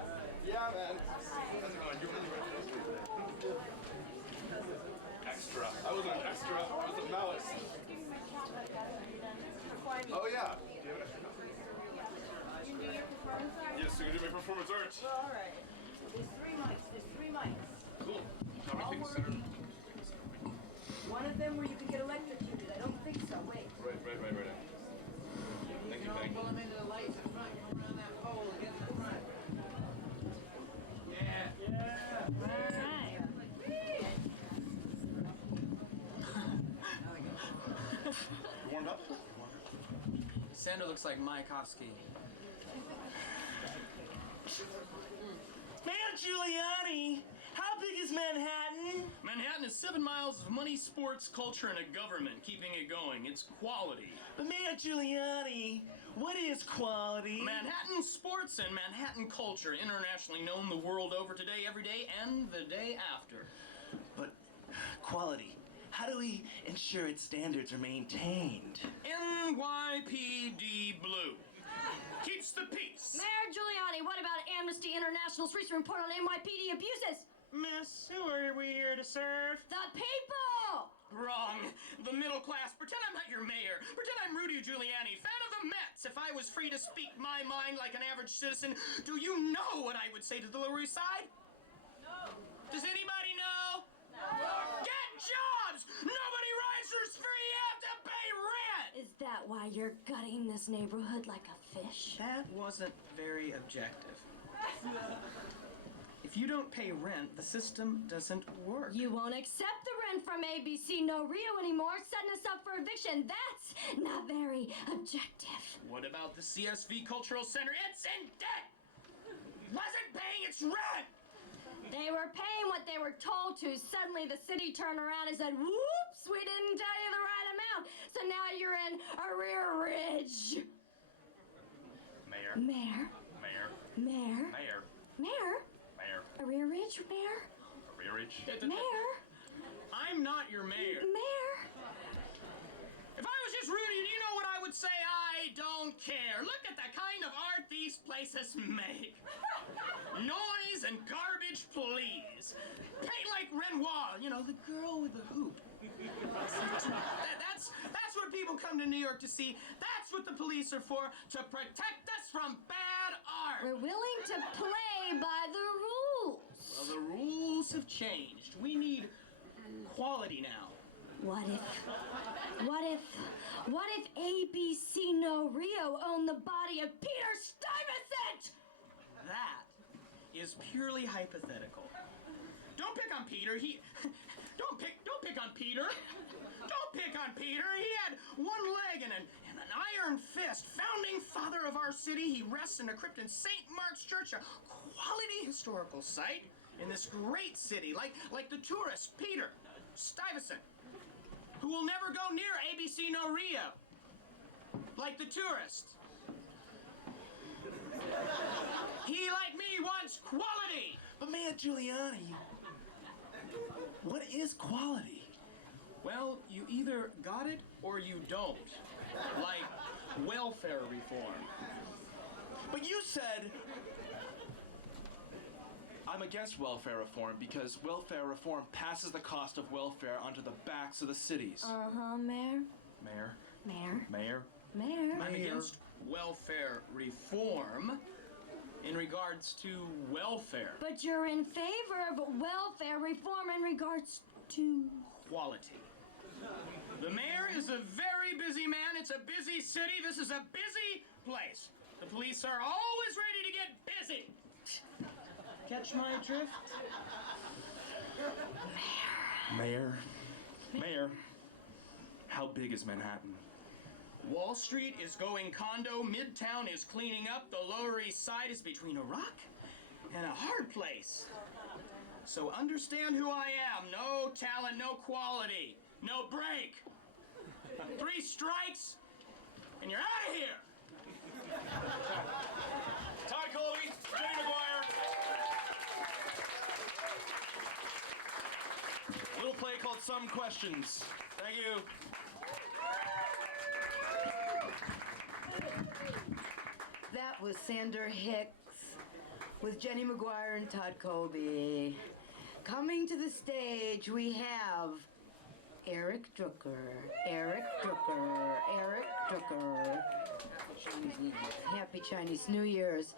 Yeah, man. How's it going? You're really right. Extra. I wasn't an extra. I was a mouse. Oh yeah. Do you have an extra? You can do your performance art? Yes, you can do my performance art. Well, all right. There's 3 mics. Cool. Tell me take the center. One of them where you could get electrocuted. I don't think so. Wait. Right. Thank you, Penny. Pull them into the lights in front. Come around that pole and get in the front. You warmed up? Sander looks like Mayakovsky. Mayor Giuliani, how big is Manhattan? Manhattan is 7 miles of money, sports, culture, and a government keeping it going. It's quality. But Mayor Giuliani, what is quality? Manhattan sports and Manhattan culture, internationally known the world over today, every day, and the day after. But quality, how do we ensure its standards are maintained? NYPD Blue. Keeps the peace. Mayor Giuliani, what about Amnesty International's recent report on NYPD abuses? Miss, who are we here to serve? The people! Wrong. The middle class. Pretend I'm not your mayor. Pretend I'm Rudy Giuliani, fan of the Mets. If I was free to speak my mind like an average citizen, do you know what I would say to the Lower East Side? No. Does anybody know? No. Get jobs! Nobody rides for free. You have to pay rent. Is that why you're gutting this neighborhood like a fish? That wasn't very objective. If you don't pay rent, the system doesn't work. You won't accept the rent from ABC No Rio anymore, setting us up for eviction. That's not very objective. What about the CSV Cultural Center? It's in debt. Wasn't paying its rent. They were paying what they were told to. Suddenly the city turned around and said, whoops, we didn't tell you the right amount. So now you're in arrearage. Mayor. Mayor. Mayor. Mayor. Mayor. Mayor. Mayor. Arrearage, Mayor. Arrearage. Mayor. I'm not your mayor. Mayor. If I was just Rudy, you know what I would say? I don't care. Look at the kind of art these places make. Noise and garbage, please. Paint like Renoir, you know, the girl with the hoop. That's what people come to New York to see. That's what the police are for, to protect us from bad art. We're willing to play by the rules. Well, the rules have changed. We need quality now. What if ABC No Rio owned the body of Peter Stuyvesant? That is purely hypothetical. Don't pick on Peter. Don't pick on Peter. Don't pick on Peter. He had one leg and an iron fist. Founding father of our city. He rests in a crypt in St. Mark's Church, a quality historical site in this great city, like the tourist Peter Stuyvesant, who will never go near ABC No Rio, like the tourist. He, like me, wants quality. But Mayor Giuliani, what is quality? Well, you either got it or you don't. Like welfare reform. But you said... I'm against welfare reform because welfare reform passes the cost of welfare onto the backs of the cities. Uh-huh, Mayor. Mayor. Mayor. Mayor. Mayor. I'm against welfare reform in regards to welfare. But you're in favor of welfare reform in regards to quality. The mayor is a very busy man. It's a busy city. This is a busy place. The police are always ready to get busy. Catch my drift? Mayor. Mayor, how big is Manhattan? Wall Street is going condo, Midtown is cleaning up, the Lower East Side is between a rock and a hard place. So understand who I am. No talent, no quality, no break. 3 strikes, and you're out of here. Todd Colby, Jenny McGuire. A little play called Some Questions. Thank you. That was Sander Hicks with Jenny McGuire and Todd Colby. Coming to the stage, we have Eric Drucker. Eric Drucker. Eric Drucker. Happy Chinese New Year's.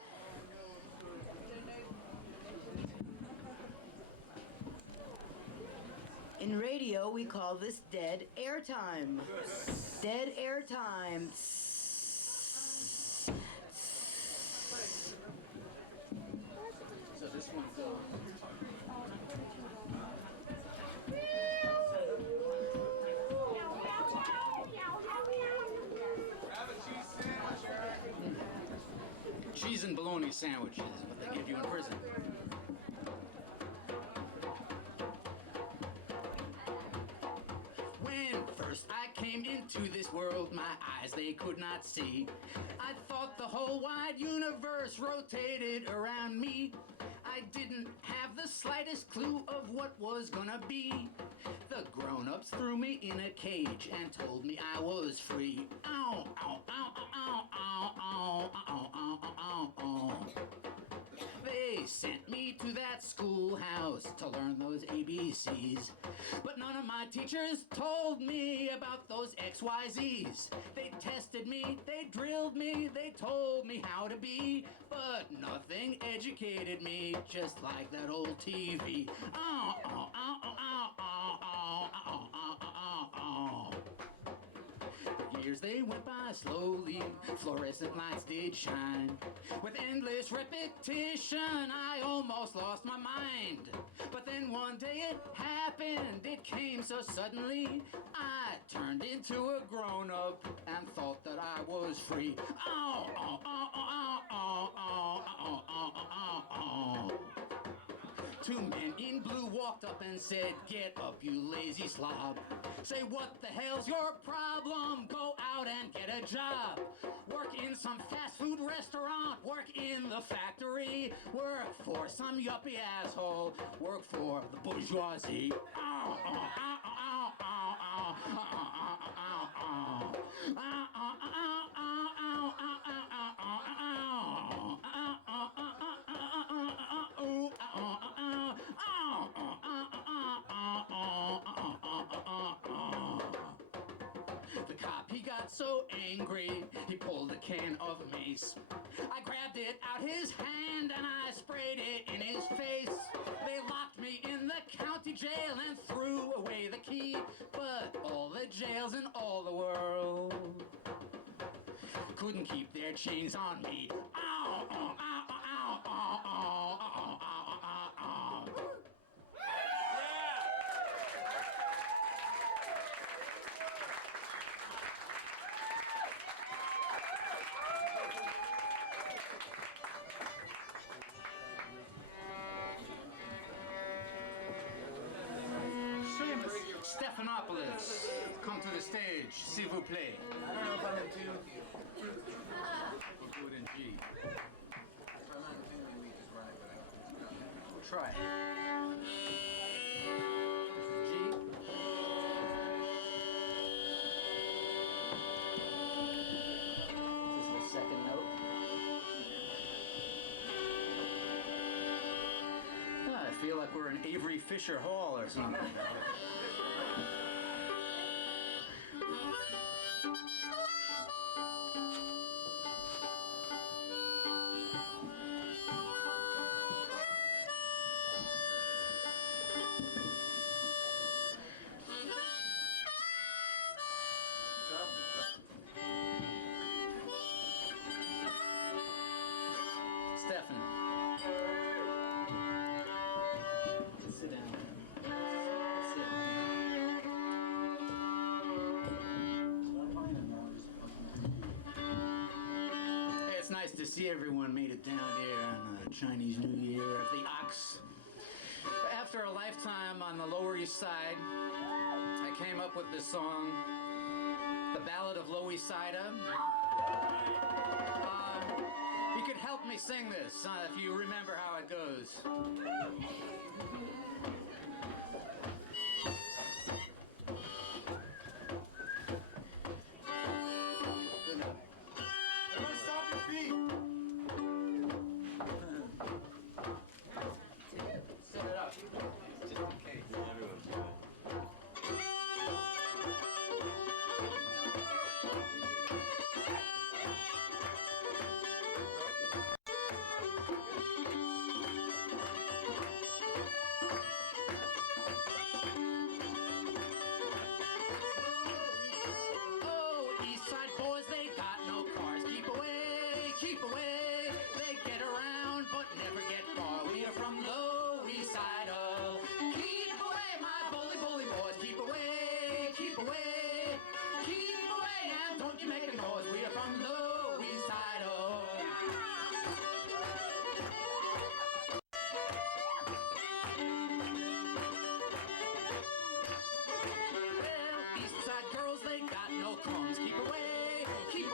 In radio, we call this dead airtime. Dead airtime. So this one's cheese and bologna sandwiches is what they give you in prison. When first I came into this world, my eyes they could not see. I thought the whole wide universe rotated around me. I didn't have the slightest clue of what was gonna be. The grown-ups threw me in a cage and told me I was free. Ow, ow, ow, ow, ow, ow, ow, ow, ow, ow. They sent me to that schoolhouse to learn those ABCs. But none of my teachers told me about those XYZs. They tested me, they drilled me, they told me how to be. But nothing educated me, just like that old TV. Oh, oh, oh, oh, oh, oh, oh, oh, oh, oh, oh. Years they went by slowly, fluorescent lights did shine. With endless repetition, I almost lost my mind. But then one day it happened, it came so suddenly. I turned into a grown-up and thought that I was free. Oh, oh, oh, oh, oh, oh, oh, oh, oh, oh. 2 men in blue walked up and said, "Get up, you lazy slob. Say, what the hell's your problem? Go out and get a job. Work in some fast food restaurant. Work in the factory. Work for some yuppie asshole. Work for the bourgeoisie." Ow, ow, ow, ow, ow, ow, ow, ow, ow, ow. Ow, ow, ow, ow, ow, ow, ow, ow, ow, ow, ow. The cop, he got so angry, he pulled a can of mace. I grabbed it out his hand and I sprayed it in his face. They locked me in the county jail and threw away the key. But all the jails in all the world couldn't keep their chains on me. Ow, ow, ow, ow, ow, ow, ow, ow, ow, ow, ow. Stephanopoulos, come to the stage, s'il vous plaît. I don't know if I'm in tune with you. We'll do it in G. If I'm not in tune, maybe we just run it without. We'll try. This is the second note. I feel like we're in Avery Fisher Hall or something. Stefan. Sit down. Sit. nice to see everyone made it down here on the Chinese New Year of the Ox. After a lifetime on the Lower East Side, I came up with this song, The Ballad of Low East Sida. You could help me sing this if you remember how it goes.